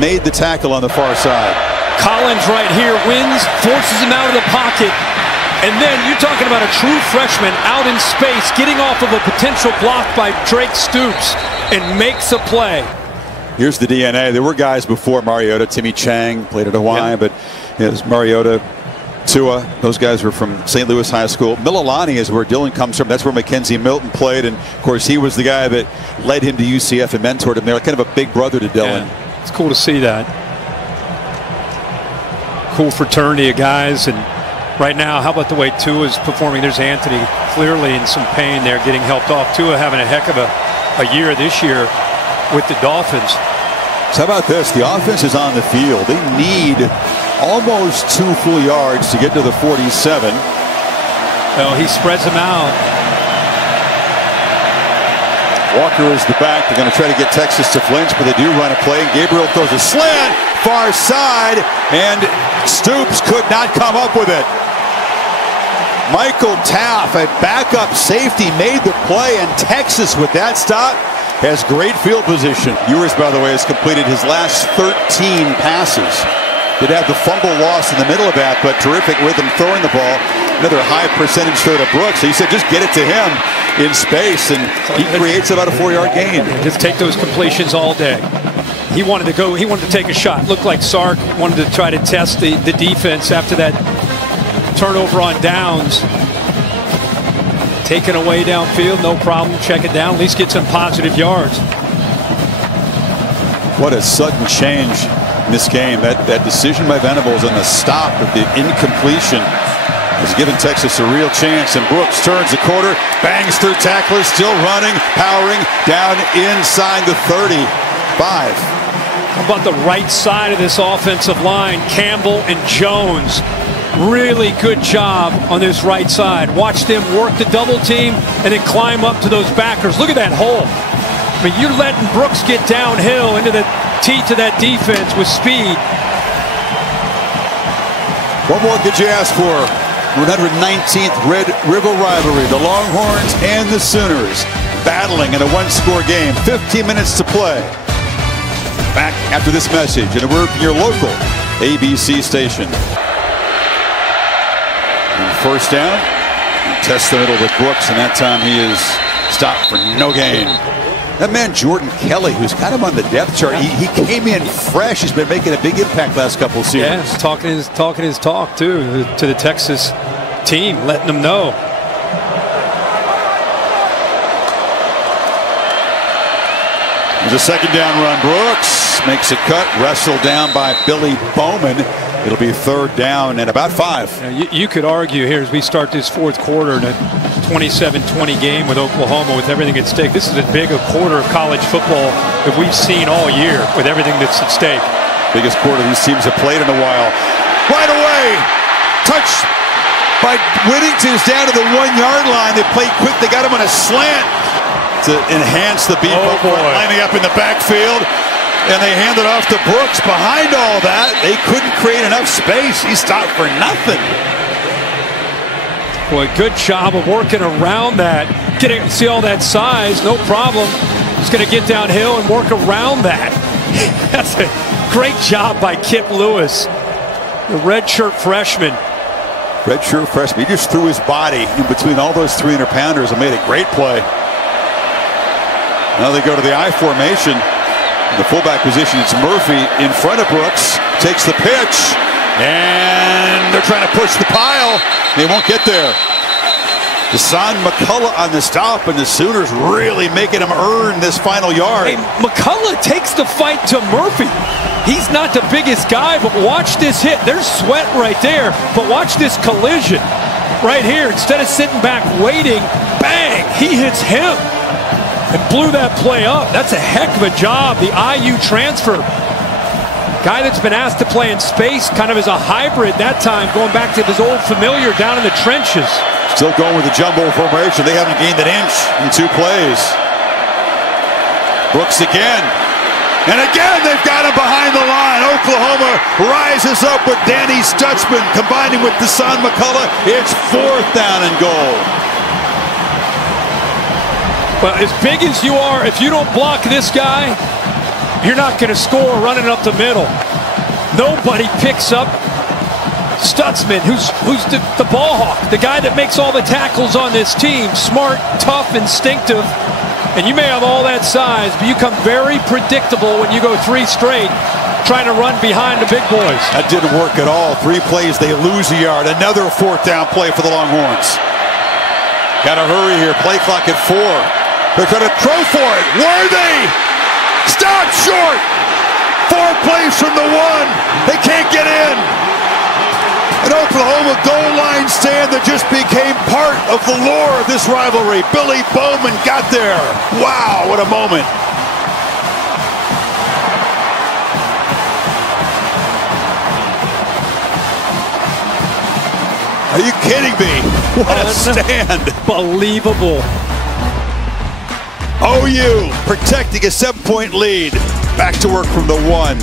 made the tackle on the far side. Collins right here wins, forces him out of the pocket. And then you're talking about a true freshman out in space, getting off of a potential block by Drake Stoops, and makes a play. Here's the DNA. There were guys before Mariota. Timmy Chang played at Hawaii, but it was Mariota, Tua. Those guys were from St. Louis High School. Mililani is where Dylan comes from. That's where Mackenzie Milton played. And, of course, he was the guy that led him to UCF and mentored him there. Kind of a big brother to Dylan. Yeah, it's cool to see that. Cool fraternity of guys. And right now, how about the way Tua's performing? There's Anthony clearly in some pain there, getting helped off. Tua having a heck of a year this year with the Dolphins. So how about this? The offense is on the field. They need almost 2 full yards to get to the 47. Well, he spreads them out. Walker is the back. They're going to try to get Texas to flinch, but they do run a play. Gabriel throws a slant, far side, and Stoops could not come up with it. Michael Taff, a backup safety, made the play, and Texas, with that stop, has great field position. Ewers, by the way, has completed his last 13 passes. Did have the fumble loss in the middle of that, but terrific rhythm throwing the ball. Another high percentage throw to Brooks. So he said, just get it to him in space, and he creates about a 4-yard gain. Just take those completions all day. He wanted to go. He wanted to take a shot. Looked like Sark wanted to try to test the defense after that turnover on downs. Taken away downfield, no problem. Check it down. At least get some positive yards. What a sudden change in this game. That decision by Venables and the stop of the incompletion has given Texas a real chance. And Brooks turns the corner, bangs through tacklers, still running, powering down inside the 35. How about the right side of this offensive line? Campbell and Jones. Really good job on this right side. Watch them work the double team and then climb up to those backers. Look at that hole. I mean, you're letting Brooks get downhill into the teeth of that defense with speed. What more could you ask for? 119th Red River rivalry. The Longhorns and the Sooners battling in a one-score game. 15 minutes to play. Back after this message and a word from your local ABC station. First down, test the middle with Brooks, and that time he is stopped for no gain. That man Jordan Kelly, who's kind of on the depth chart, he came in fresh. He's been making a big impact last couple of seasons. Yeah, talking his talk too to the Texas team, letting them know. There's a second down run. Brooks makes a cut, wrestled down by Billy Bowman. It'll be third down and about 5. Now, you could argue here as we start this fourth quarter in a 27-20 game with Oklahoma with everything at stake. This is as big a quarter of college football that we've seen all year with everything that's at stake. Biggest quarter these teams have played in a while. Right away, touch by Whittington is down to the 1-yard line. They played quick. They got him on a slant to enhance the beat. Lining up in the backfield. And they hand it off to Brooks. Behind all that, they couldn't create enough space. He stopped for nothing. Boy, good job of working around that. See all that size, no problem. He's going to get downhill and work around that. That's a great job by Kip Lewis, the redshirt freshman. Redshirt freshman. He just threw his body in between all those 300-pounders and made a great play. Now they go to the I formation. In the fullback position, it's Murphy in front of Brooks. Takes the pitch. And they're trying to push the pile. They won't get there. Deshaun McCullough on the stop, and the Sooners really making him earn this final yard. Hey, McCullough takes the fight to Murphy. He's not the biggest guy, but watch this hit. There's sweat right there, but watch this collision right here. Instead of sitting back waiting, bang, he hits him and blew that play up. That's a heck of a job. The IU transfer. Guy that's been asked to play in space, kind of as a hybrid that time, going back to his old familiar down in the trenches. Still going with the jumbo formation. They haven't gained an inch in 2 plays. Brooks again. And again, they've got him behind the line. Oklahoma rises up with Danny Stutzman combining with Dasan McCullough. It's 4th down and goal. Well, as big as you are, if you don't block this guy, you're not going to score running up the middle. Nobody picks up Stutzman, who's the ball hawk, the guy that makes all the tackles on this team. Smart, tough, instinctive. And you may have all that size, but you come very predictable when you go 3 straight trying to run behind the big boys. That didn't work at all. 3 plays, they lose a yard. Another 4th down play for the Longhorns. Got to hurry here. Play clock at 4. They're going to throw for it. Worthy! Stop short! 4 plays from the 1. They can't get in. An Oklahoma goal line stand that just became part of the lore of this rivalry. Billy Bowman got there. Wow, what a moment. Are you kidding me? What a stand. Unbelievable. OU protecting a 7-point lead. Back to work from the 1.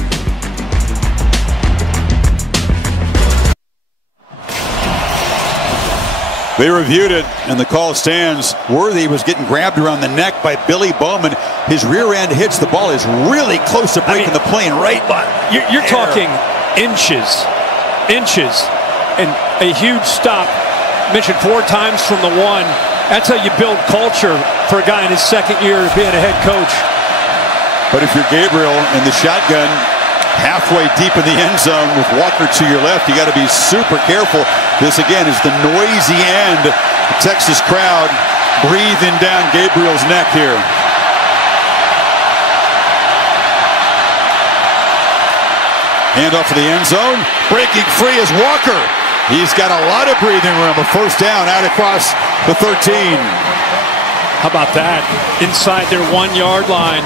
They reviewed it, and the call stands. Worthy was getting grabbed around the neck by Billy Bowman. His rear end hits the ball. Is really close to breaking the plane right by. You're talking inches, and a huge stop. Mentioned 4 times from the 1. That's how you build culture for a guy in his 2nd year of being a head coach. But if you're Gabriel in the shotgun, halfway deep in the end zone with Walker to your left, you got to be super careful. This again is the noisy end. The Texas crowd breathing down Gabriel's neck here. Hand off to the end zone. Breaking free is Walker. He's got a lot of breathing room. A 1st down out across the 13. How about that? Inside their 1-yard line.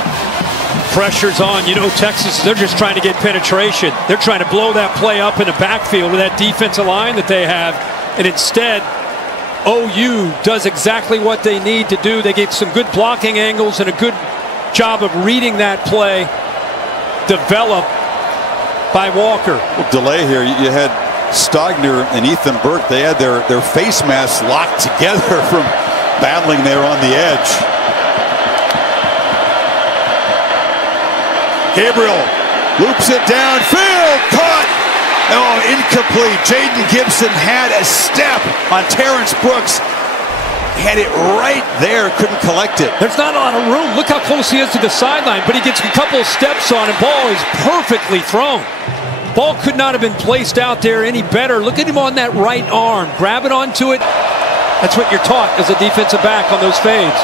Pressure's on. You know, Texas, they're just trying to get penetration. They're trying to blow that play up in the backfield with that defensive line that they have. And instead, OU does exactly what they need to do. They get some good blocking angles and a good job of reading that play. Developed by Walker. Well, delay here. You had Stogner and Ethan Burke. They had their face masks locked together from battling there on the edge. Gabriel loops it downfield, caught. Oh, incomplete. Jaden Gibson had a step on Terrence Brooks. Had it right there, couldn't collect it. There's not a lot of room. Look how close he is to the sideline, but he gets a couple of steps on it. Ball is perfectly thrown. Ball could not have been placed out there any better. Look at him on that right arm. Grab it onto it. That's what you're taught as a defensive back on those fades.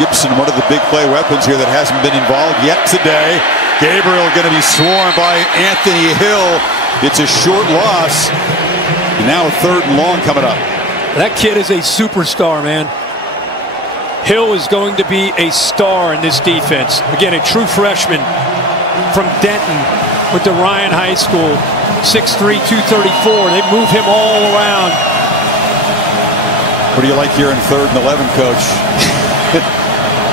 Gibson, one of the big play weapons here that hasn't been involved yet today. Gabriel going to be swarmed by Anthony Hill. It's a short loss. And now a 3rd and long coming up. That kid is a superstar, man. Hill is going to be a star in this defense. Again, a true freshman from Denton with the Ryan High School. 6'3", 234. They move him all around. What do you like here in 3rd and 11, Coach?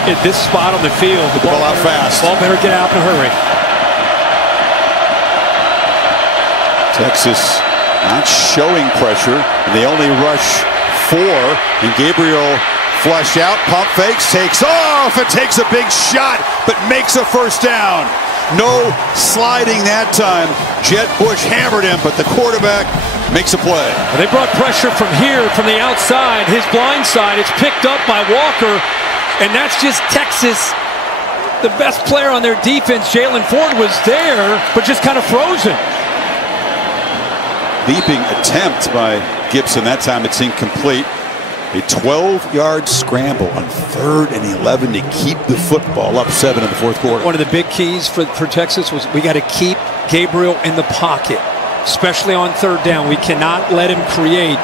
At this spot on the field, the ball out fast. Ball better get out in a hurry. Texas not showing pressure, and they only rush 4. And Gabriel flush out, pump fakes, takes off, and takes a big shot, but makes a 1st down. No sliding that time. Jett Bush hammered him, but the quarterback makes a play. They brought pressure from here, from the outside. His blind side. It's picked up by Walker. And that's just Texas. The best player on their defense, Jalen Ford, was there, but just kind of frozen. Leaping attempt by Gibson. That time it's incomplete. A 12-yard scramble on 3rd and 11 to keep the football up 7 in the 4th quarter. One of the big keys for Texas was we got to keep Gabriel in the pocket, especially on 3rd down. We cannot let him create.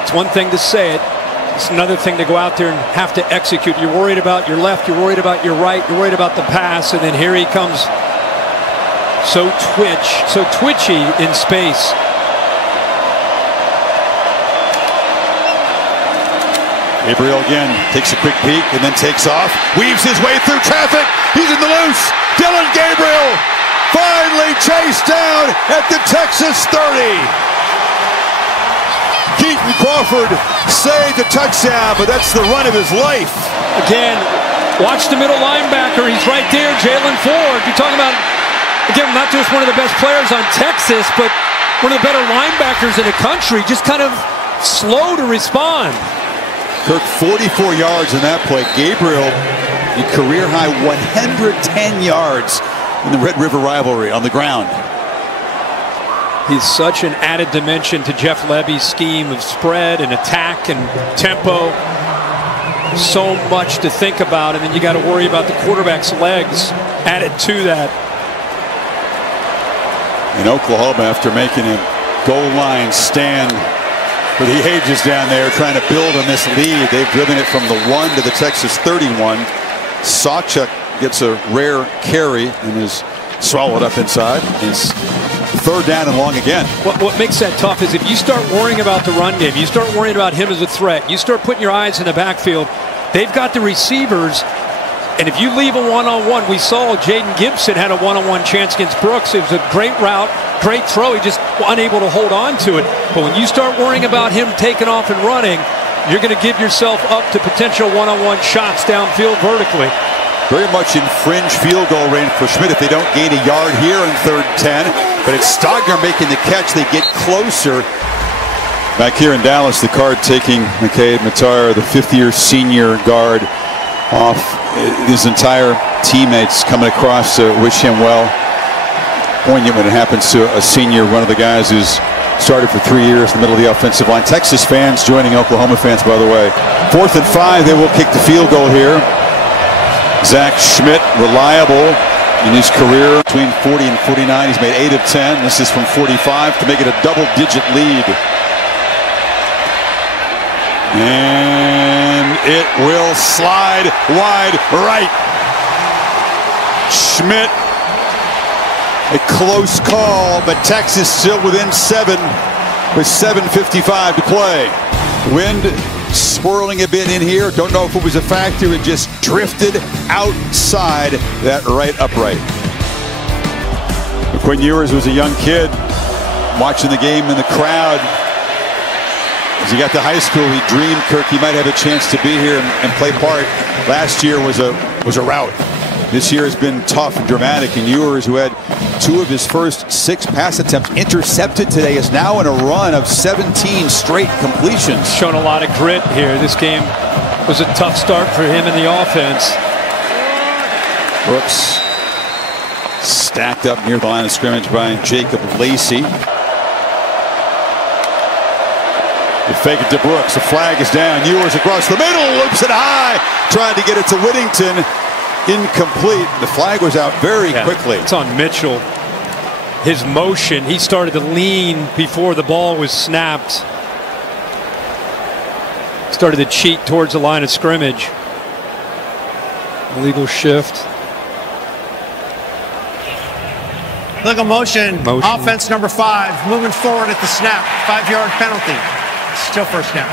It's one thing to say it. It's another thing to go out there and have to execute. You're worried about your left, you're worried about your right, you're worried about the pass, and then here he comes so twitchy in space. Gabriel again takes a quick peek and then takes off. Weaves his way through traffic. He's in the loose. Dillon Gabriel finally chased down at the Texas 30. Keaton Crawford saved a touchdown, but that's the run of his life. Again, watch the middle linebacker. He's right there, Jaylan Ford. You're talking about, again, not just one of the best players on Texas, but one of the better linebackers in the country. Just kind of slow to respond. Kirk, 44 yards in that play. Gabriel, a career-high 110 yards in the Red River rivalry on the ground. He's such an added dimension to Jeff Lebby's scheme of spread and attack and tempo. So much to think about, and then you got to worry about the quarterback's legs added to that. In Oklahoma, after making a goal line stand for the ages down there, trying to build on this lead, they've driven it from the 1 to the Texas 31. Sawchuk gets a rare carry and is swallowed up inside. It's 3rd down and long again. What makes that tough is if you start worrying about the run game, you start worrying about him as a threat, you start putting your eyes in the backfield, they've got the receivers, and if you leave a one-on-one, we saw Jaden Gibson had a one-on-one chance against Brooks. It was a great route, great throw. He just unable to hold on to it. But when you start worrying about him taking off and running, you're going to give yourself up to potential one-on-one shots downfield vertically. Very much in fringe field goal range for Schmidt if they don't gain a yard here in 3rd and 10. But it's Stogner making the catch. They get closer. Back here in Dallas, the Card taking McCade Matar, the 5th-year senior guard, off. His entire teammates coming across to wish him well. Poignant when it happens to a senior, one of the guys who's started for 3 years in the middle of the offensive line. Texas fans joining Oklahoma fans, by the way. 4th and 5, they will kick the field goal here. Zach Schmidt, reliable in his career between 40 and 49. He's made 8 of 10. This is from 45 to make it a double-digit lead. And it will slide wide right. Schmidt, a close call, but Texas still within 7 with 7:55 to play. Wind swirling a bit in here. Don't know if it was a factor. It just drifted outside that right upright. Quinn Ewers was a young kid watching the game in the crowd. As he got to high school, he dreamed, Kirk, he might have a chance to be here and play part. Last year was a rout. This year has been tough and dramatic, and Ewers, who had 2 of his first 6 pass attempts intercepted today, is now in a run of 17 straight completions. Shown a lot of grit here. This game was a tough start for him in the offense. Brooks stacked up near the line of scrimmage by Jacob Lacey. They fake it to Brooks. The flag is down. Ewers across the middle, loops it high, trying to get it to Whittington. Incomplete. The flag was out very quickly. It's on Mitchell. His motion, he started to lean before the ball was snapped. Started to cheat towards the line of scrimmage. Illegal shift. Legal motion. Offense number 5. Moving forward at the snap. 5-yard penalty. Still first down.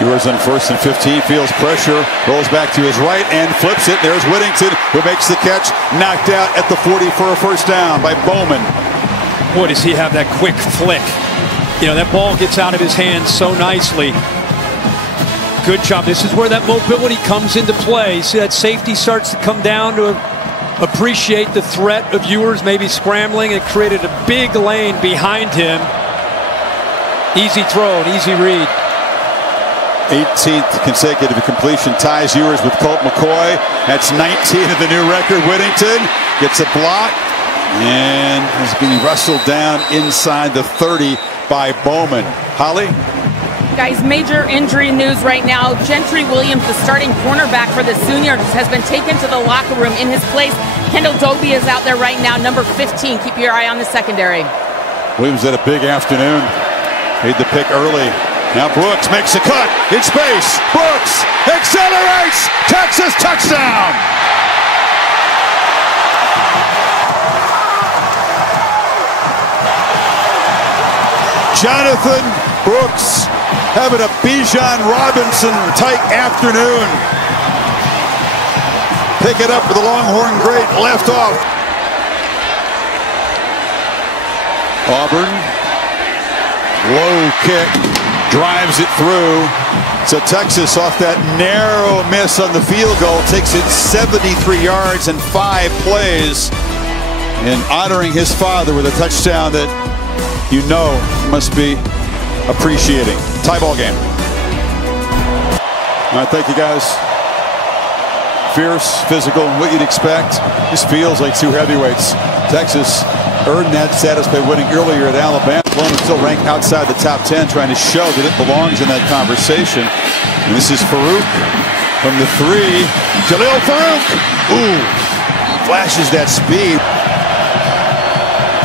Ewers on 1st and 15, feels pressure, rolls back to his right and flips it. There's Whittington, who makes the catch, knocked out at the 40 for a first down by Bowman. Boy, does he have that quick flick. You know, that ball gets out of his hands so nicely. Good job. This is where that mobility comes into play. See, that safety starts to come down to appreciate the threat of Ewers maybe scrambling. It created a big lane behind him. Easy throw, an easy read. 18th consecutive completion ties Ewers with Colt McCoy. That's 19 of the new record. Whittington gets a block and is being wrestled down inside the 30 by Bowman. Holly? Guys, major injury news right now. Gentry Williams, the starting cornerback for the Sooners, has been taken to the locker room. In his place, Kendall Doby is out there right now, number 15. Keep your eye on the secondary. Williams had a big afternoon. Made the pick early. Now Brooks makes a cut in space. Brooks accelerates. Texas touchdown. Jonathan Brooks having a Bijan Robinson type afternoon. Pick it up with the Longhorn great left off. Auburn, low kick, drives it through. So Texas, off that narrow miss on the field goal, takes it 73 yards and 5 plays, and honoring his father with a touchdown that you know must be appreciating. Tie ball game. All right, thank you guys. Fierce, physical, what you'd expect. This feels like two heavyweights. Texas earned that status by winning earlier at Alabama. Oklahoma still ranked outside the top 10, trying to show that it belongs in that conversation. And this is Farouk from the 3. Jalil Farouk. Ooh, flashes that speed.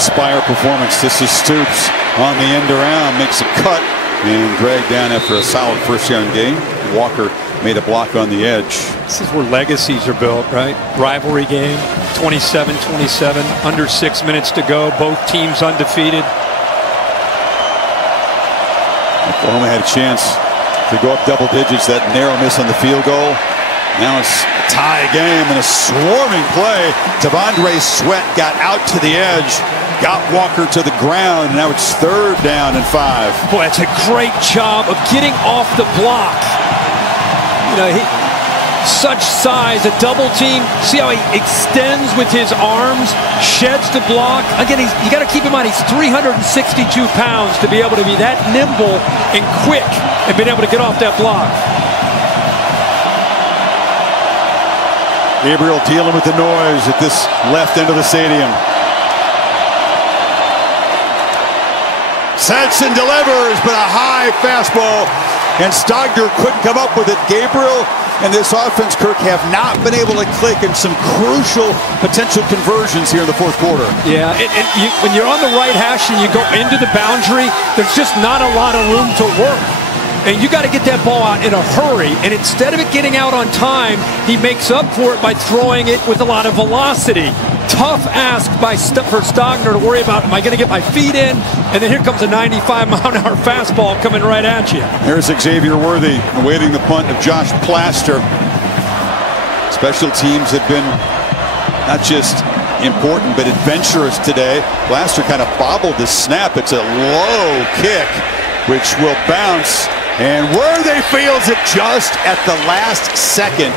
Spire performance. This is Stoops on the end around, makes a cut and dragged down after a solid first down game. Walker made a block on the edge. This is where legacies are built, right? Rivalry game, 27-27, under 6 minutes to go. Both teams undefeated. Oklahoma had a chance to go up double digits. That narrow miss on the field goal. Now it's a tie game and a swarming play. T'Vondre Sweat got out to the edge, got Walker to the ground, and now it's 3rd down and 5. Boy, it's a great job of getting off the block. You know, such size, a double team. See how he extends with his arms, sheds the block. Again, you got to keep in mind he's 362 pounds to be able to be that nimble and quick and being able to get off that block. Gabriel dealing with the noise at this left end of the stadium. Saxon delivers, but a high fastball, and Stogner couldn't come up with it. Gabriel and this offense, Kirk, have not been able to click in some crucial potential conversions here in the 4th quarter. Yeah, when you're on the right hash and you go into the boundary, there's just not a lot of room to work. And you got to get that ball out in a hurry. And instead of it getting out on time, he makes up for it by throwing it with a lot of velocity. Tough ask for Stogner to worry about, am I going to get my feet in? And then here comes a 95-mile-an-hour fastball coming right at you. Here's Xavier Worthy awaiting the punt of Josh Plaster. Special teams have been not just important, but adventurous today. Plaster kind of bobbled the snap. It's a low kick, which will bounce. And Worthy feels it just at the last second.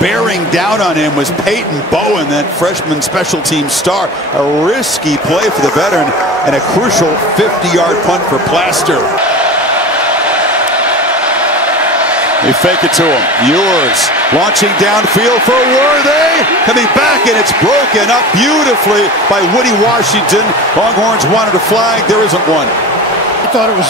Bearing down on him was Peyton Bowen, that freshman special team star. A risky play for the veteran and a crucial 50-yard punt for Plaster. They fake it to him. Ewers launching downfield for Worthy. Coming back, and it's broken up beautifully by Woody Washington. Longhorns wanted a flag. There isn't one. I thought it was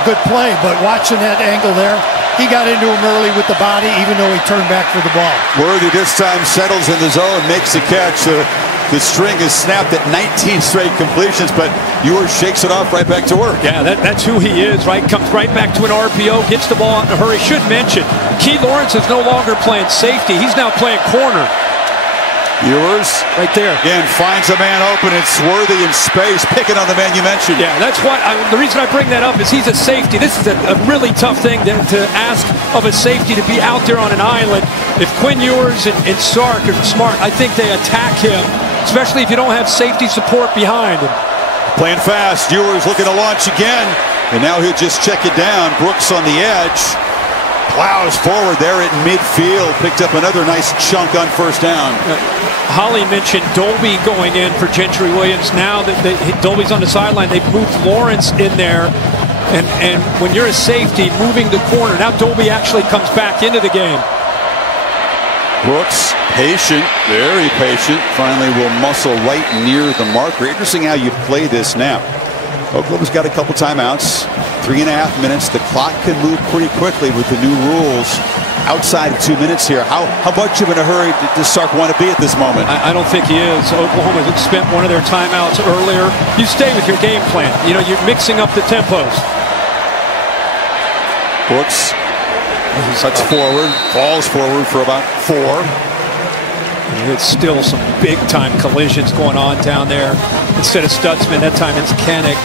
a good play, but watching that angle there, he got into him early with the body, even though he turned back for the ball. Worthy this time settles in the zone, makes the catch. The string is snapped at 19 straight completions, but Ewers shakes it off right back to work. Yeah, that's who he is, right? Comes right back to an RPO, gets the ball out in a hurry. Should mention, Key Lawrence is no longer playing safety. He's now playing corner. Ewers right there again finds a man open. It's Worthy in space, picking on the man you mentioned. Yeah, that's why the reason I bring that up is he's a safety. This is a really tough thing to ask of a safety, to be out there on an island. If Quinn Ewers and Sark are smart, I think they attack him, especially if you don't have safety support behind him. Playing fast, Ewers looking to launch again, and now he'll just check it down. Brooks on the edge. Plows forward there at midfield. Picked up another nice chunk on first down. Holly mentioned Dolby going in for Gentry Williams. Now that Dolby's on the sideline, they've moved Lawrence in there. And when you're a safety, moving the corner, now Dolby actually comes back into the game. Brooks, patient, very patient. Finally will muscle right near the marker. Interesting how you play this snap. Oklahoma's got a couple timeouts. 3.5 minutes. The clock can move pretty quickly with the new rules. Outside of 2 minutes here. How much of in a hurry does Sark want to be at this moment? I don't think he is. Oklahoma spent one of their timeouts earlier. You stay with your game plan. You know, you're mixing up the tempos. Brooks cuts forward, falls forward for about 4. It's still some big-time collisions going on down there. Instead of Stutzman, that time it's Kennick.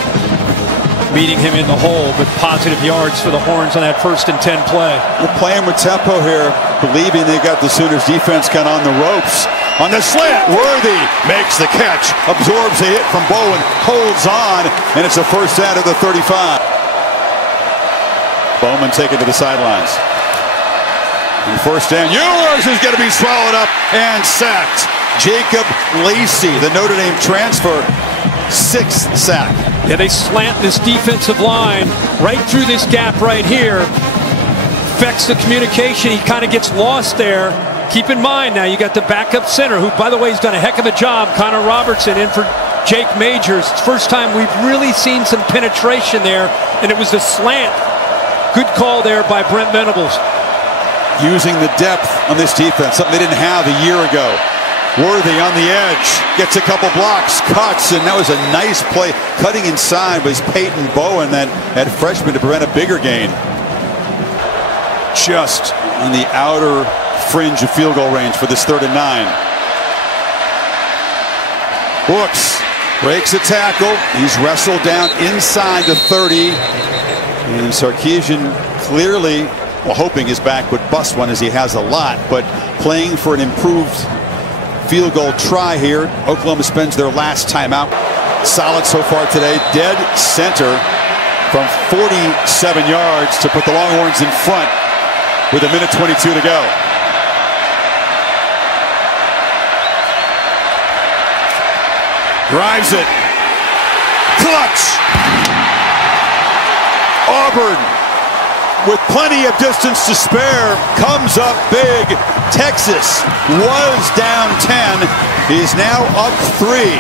meeting him in the hole, but positive yards for the Horns on that 1st and 10 play. They're playing with tempo here, believing they got the Sooners defense kind of on the ropes. On the slant, Worthy makes the catch, absorbs a hit from Bowen, holds on, and it's a first down at the 35. Bowman taken to the sidelines. And first down, Ewers is going to be swallowed up and sacked. Jacob Lacey, the Notre Dame transfer, 6th sack. Yeah, they slant this defensive line right through this gap right here. Affects the communication. He kind of gets lost there. Keep in mind now, you got the backup center, who, by the way, has done a heck of a job. Connor Robertson in for Jake Majors. It's the first time we've really seen some penetration there, and it was the slant. Good call there by Brent Venables. Using the depth on this defense, something they didn't have a year ago. Worthy on the edge, gets a couple blocks, cuts, and that was a nice play. Cutting inside was Peyton Bowen, that freshman, to prevent a bigger gain. Just on the outer fringe of field goal range for this 3rd and 9. Brooks breaks a tackle. He's wrestled down inside the 30. And Sarkisian clearly, well, hoping his back would bust one, as he has a lot, but playing for an improved field goal try here. Oklahoma spends their last timeout. Solid so far today. Dead center from 47 yards to put the Longhorns in front with 1:22 to go. Drives it. Clutch. Auburn, with plenty of distance to spare, comes up big. Texas was down 10. He's now up 3.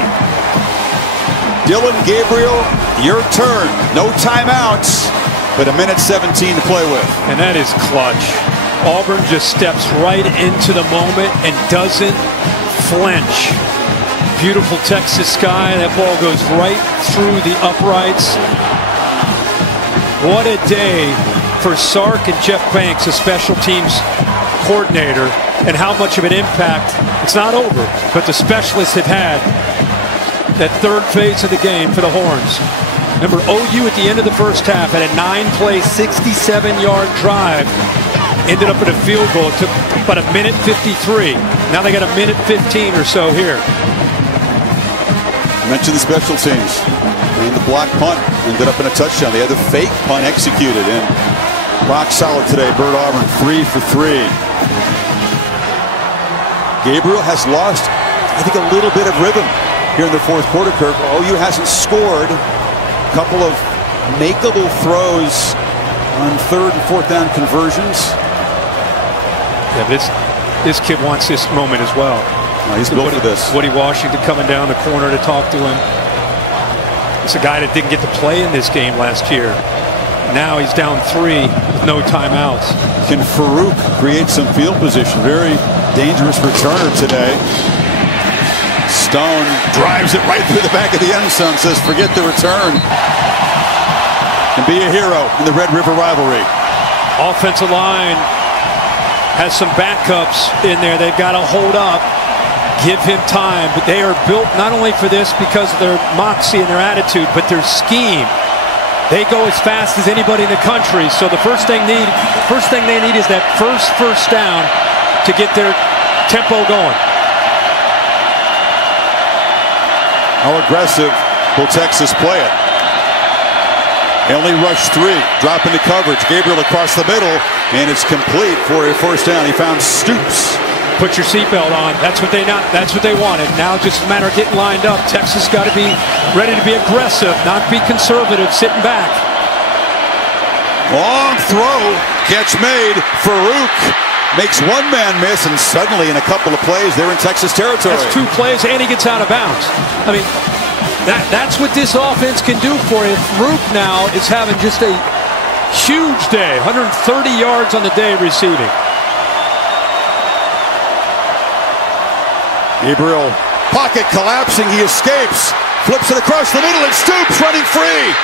Dylan Gabriel, your turn. No timeouts, but 1:17 to play with. And that is clutch. Auburn just steps right into the moment and doesn't flinch. Beautiful Texas sky. That ball goes right through the uprights. What a day for Sark and Jeff Banks, a special teams coordinator, and how much of an impact. It's not over, but the specialists have had that 3rd phase of the game for the Horns. Remember, OU at the end of the 1st half had a 9-play, 67-yard drive. Ended up at a field goal. It took about 1:53. Now they got 1:15 or so here. Mentioned the special teams. And the block punt ended up in a touchdown. They had the fake punt executed, and rock solid today. Bert Auburn 3 for 3. Gabriel has lost, I think, a little bit of rhythm here in the 4th quarter, Kirk. OU hasn't scored. A couple of makeable throws on 3rd and 4th down conversions. Yeah, but this kid wants this moment as well. He's built for this. Woody Washington coming down the corner to talk to him. It's a guy that didn't get to play in this game last year. Now he's down 3 with no timeouts. Can Farouk create some field position? Very dangerous returner today. Stone drives it right through the back of the end zone, says forget the return. And be a hero in the Red River rivalry. Offensive line has some backups in there. They've got to hold up, give him time. But they are built not only for this because of their moxie and their attitude, but their scheme. They go as fast as anybody in the country. So the first thing they need is that first down to get their tempo going. How aggressive will Texas play it? They only rush 3, drop into coverage. Gabriel across the middle, and it's complete for a first down. He found Stoops. Put your seatbelt on. That's what they wanted. Now just a matter of getting lined up. Texas got to be ready to be aggressive, not be conservative, sitting back. Long throw, catch made. Farouk makes one man miss, and suddenly in a couple of plays, they're in Texas territory. That's 2 plays, and he gets out of bounds. I mean, that's what this offense can do for you. Farouk now is having just a huge day. 130 yards on the day receiving. Gabriel, pocket collapsing, he escapes, flips it across the middle, and Stoops running free.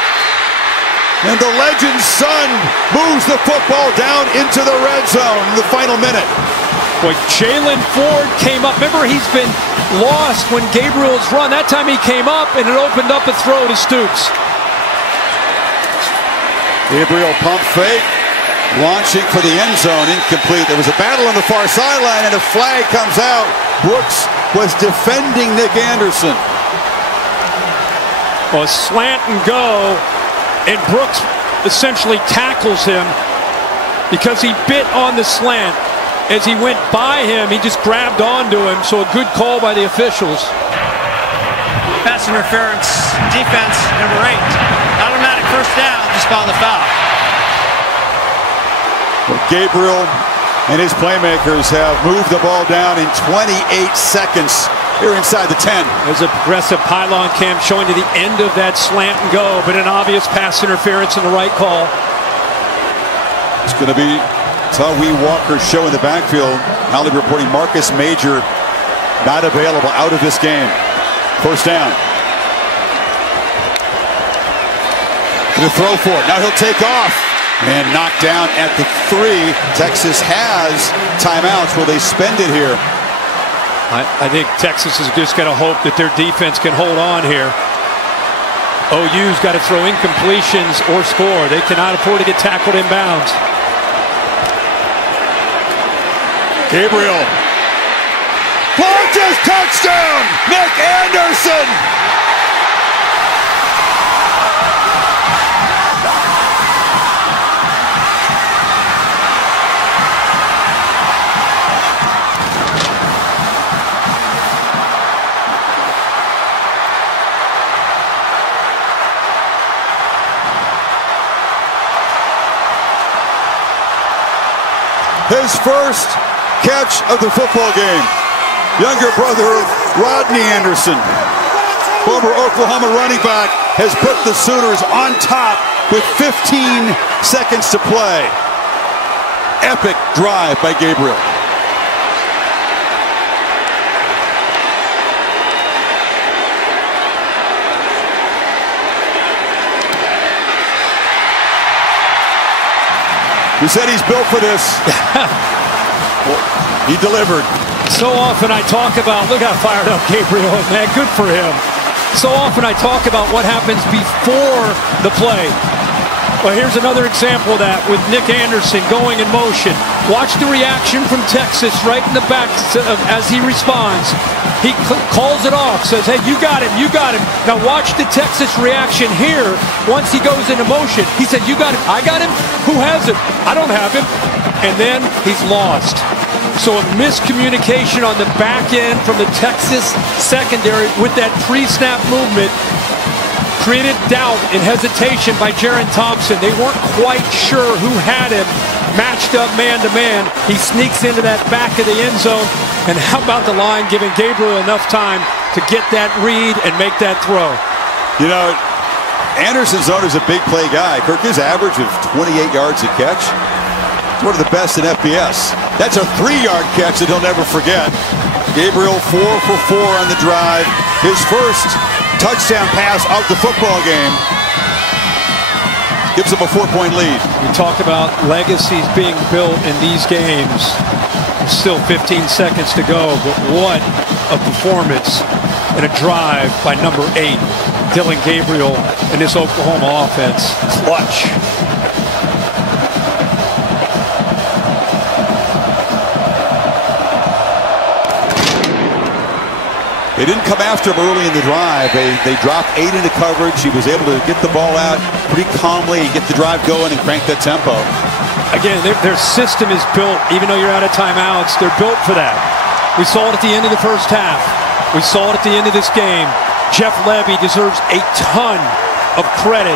And the legend's son moves the football down into the red zone in the final minute. Boy, Jalen Ford came up. Remember, he's been lost when Gabriel's run. That time he came up, and it opened up a throw to Stoops. Gabriel pump fake, launching for the end zone, incomplete. There was a battle on the far sideline, and a flag comes out. Brooks was defending Nick Anderson. Well, a slant and go, and Brooks essentially tackles him because he bit on the slant. As he went by him, he just grabbed onto him, so a good call by the officials. Pass interference, defense, number 8. Automatic first down, just by the foul. Well, Gabriel and his playmakers have moved the ball down in 28 seconds here inside the 10. There's a progressive pylon cam showing to the end of that slant and go, but an obvious pass interference in the right call. It's going to be Tawee Walker's show in the backfield. Holly reporting Marcus Major not available, out of this game. First down. To throw for it. Now he'll take off. And knocked down at the 3. Texas has timeouts. Will they spend it here? I think Texas is just going to hope that their defense can hold on here. OU's got to throw incompletions or score. They cannot afford to get tackled inbounds. Gabriel. Launches, touchdown! Nick Anderson! His first catch of the football game. Younger brother of Rodney Anderson, former Oklahoma running back, has put the Sooners on top with 15 seconds to play. Epic drive by Gabriel. He said he's built for this. Well, he delivered. So often I talk about, look how fired up Gabriel is, man. Good for him. So often I talk about what happens before the play. Well, here's another example of that with Nick Anderson going in motion. Watch the reaction from Texas right in the back as he responds. He calls it off, says, hey, you got him, you got him. Now watch the Texas reaction here once he goes into motion. He said, you got him, I got him? Who has him? I don't have him. And then he's lost. So a miscommunication on the back end from the Texas secondary with that pre-snap movement created doubt and hesitation by Jaron Thompson. They weren't quite sure who had him matched up man-to-man. He sneaks into that back of the end zone. And how about the line giving Gabriel enough time to get that read and make that throw? You know, Anderson's known as a big play guy. Kirk, his average of 28 yards a catch. One of the best in FBS. That's a 3-yard catch that he'll never forget. Gabriel 4 for 4 on the drive. His first touchdown pass of the football game. Gives him a 4-point lead. We talk about legacies being built in these games. Still 15 seconds to go, but what a performance and a drive by number 8, Dillon Gabriel, and this Oklahoma offense. Clutch. They didn't come after him early in the drive. They dropped 8 into coverage. He was able to get the ball out pretty calmly, get the drive going, and crank that tempo. Again, their system is built, even though you're out of timeouts, they're built for that. We saw it at the end of the first half. We saw it at the end of this game. Jeff Lebby deserves a ton of credit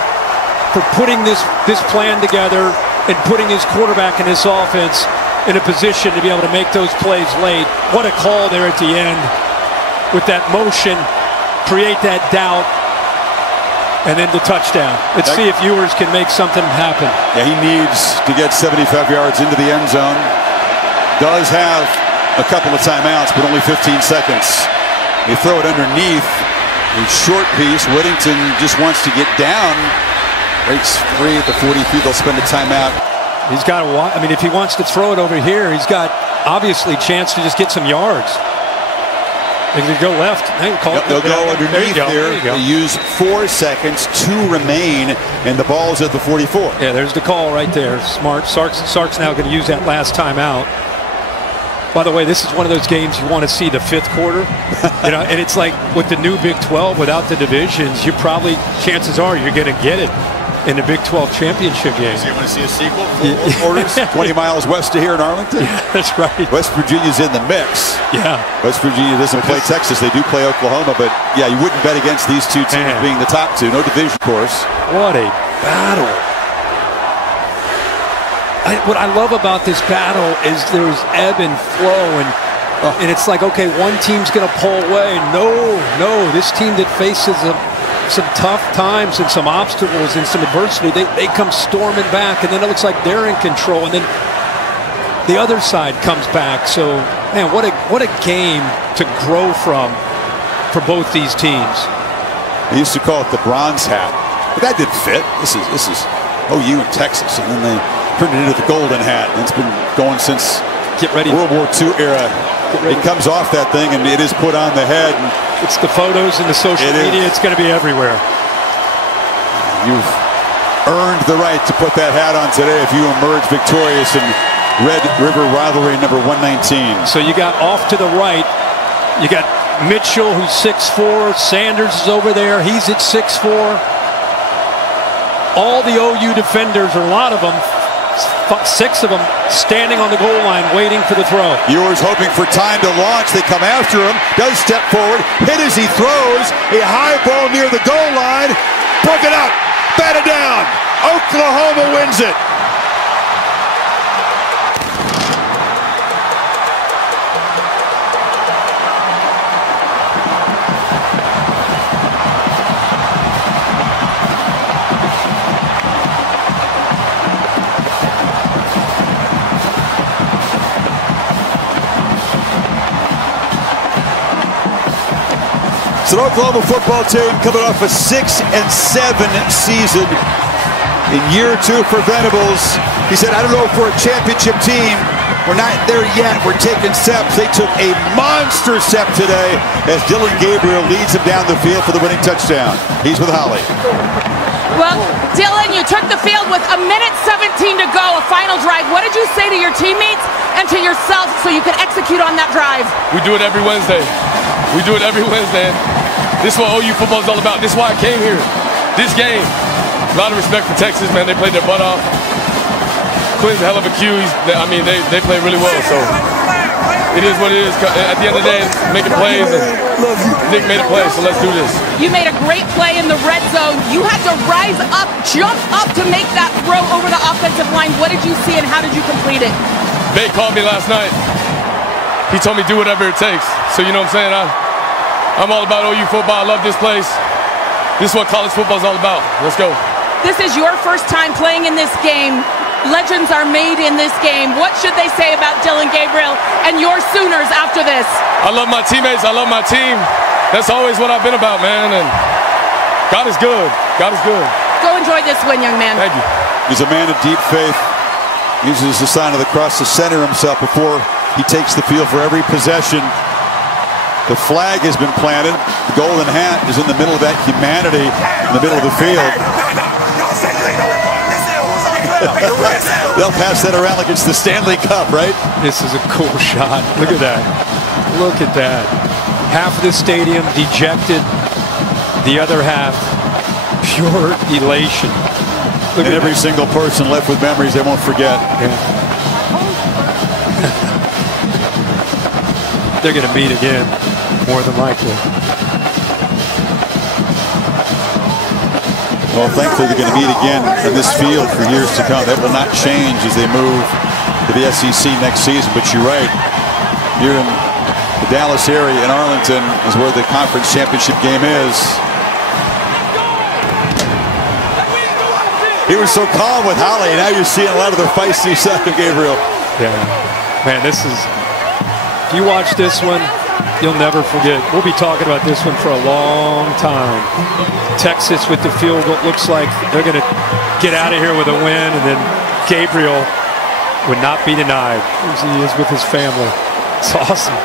for putting this plan together and putting his quarterback in this offense in a position to be able to make those plays late. What a call there at the end. With that motion, create that doubt, and then the touchdown. Let's see if Ewers can make something happen. Yeah, he needs to get 75 yards into the end zone. Does have a couple of timeouts, but only 15 seconds. They throw it underneath. A short piece. Whittington just wants to get down. Breaks free at the 40 feet. They'll spend a timeout. He's got to, I mean, if he wants to throw it over here, he's got obviously a chance to just get some yards. They could go left. They'll go underneath there. You go. They use 4 seconds to remain, and the ball's at the 44. Yeah, there's the call right there. Smart. Sark's now going to use that last timeout. By the way, this is one of those games you want to see the 5th quarter. And it's like with the new Big 12 without the divisions, chances are you're going to get it in the Big 12 championship game. So you want to see a sequel? 4 quarters, 20 miles west of here in Arlington? Yeah, that's right. West Virginia's in the mix. Yeah. West Virginia doesn't play Texas. They do play Oklahoma, but yeah, you wouldn't bet against these two teams being the top two. No division course. What a battle. What I love about this battle is there's ebb and flow, and it's like, okay, one team's going to pull away. No, this team that faces some tough times and some obstacles and some adversity, they come storming back, and then it looks like they're in control, and then the other side comes back. So, man, what a game to grow from for both these teams. They used to call it the bronze hat, but that didn't fit. This is OU in Texas, and then they turned it into the golden hat, and it's been going since World War II era. It comes off that thing, and it is put on the head. And it's the photos and the social media. It's going to be everywhere. You've earned the right to put that hat on today if you emerge victorious in Red River Rivalry number 119. So you got off to the right. You got Mitchell, who's 6'4". Sanders is over there. He's at 6'4". All the OU defenders, or a lot of them, 6 of them standing on the goal line waiting for the throw. Ewers hoping for time to launch. They come after him. Does step forward. Hit as he throws. A high ball near the goal line. Broke it up. Batted down. Oklahoma wins it. It's an Oklahoma football team coming off a 6-7 season in year 2 for Venables. He said, I don't know if we're a championship team. We're not there yet. We're taking steps. They took a monster step today as Dillon Gabriel leads them down the field for the winning touchdown. He's with Holly. Well, Dillon, you took the field with 1:17 to go, a final drive. What did you say to your teammates and to yourself so you could execute on that drive? We do it every Wednesday. We do it every Wednesday. This is what OU football is all about. This is why I came here. This game. A lot of respect for Texas, man. They played their butt off. Quinn's a hell of a Q. They play really well. So it is what it is. At the end of the day, making plays. And Nick made a play, so let's do this. You made a great play in the red zone. You had to rise up, jump up to make that throw over the offensive line. What did you see and how did you complete it? Bay called me last night. He told me do whatever it takes. So you know what I'm saying? I'm all about OU football. I love this place. This is what college football is all about. Let's go. This is your first time playing in this game. Legends are made in this game. What should they say about Dillon Gabriel and your Sooners after this? I love my teammates. I love my team. That's always what I've been about, man. And God is good. God is good. Go enjoy this win, young man. Thank you. He's a man of deep faith. Uses the sign of the cross to center himself before he takes the field for every possession. The flag has been planted. The golden hat is in the middle of that humanity in the middle of the field. They'll pass that around like it's the Stanley Cup, right? This is a cool shot. Look at that. Look at that. Half of the stadium dejected. The other half, pure elation. Look at every single person left with memories they won't forget. Yeah. They're going to meet again, more than likely. Well, thankfully they're going to meet again in this field for years to come. That will not change as they move to the SEC next season. But you're right. Here in the Dallas area in Arlington is where the conference championship game is. He was so calm with Holly. Now you're seeing a lot of the feisty side of Gabriel. Yeah. Man, this is... If you watch this one, you'll never forget. We'll be talking about this one for a long time. Texas with the field goal. Looks like they're going to get out of here with a win, and then Gabriel would not be denied as he is with his family. It's awesome.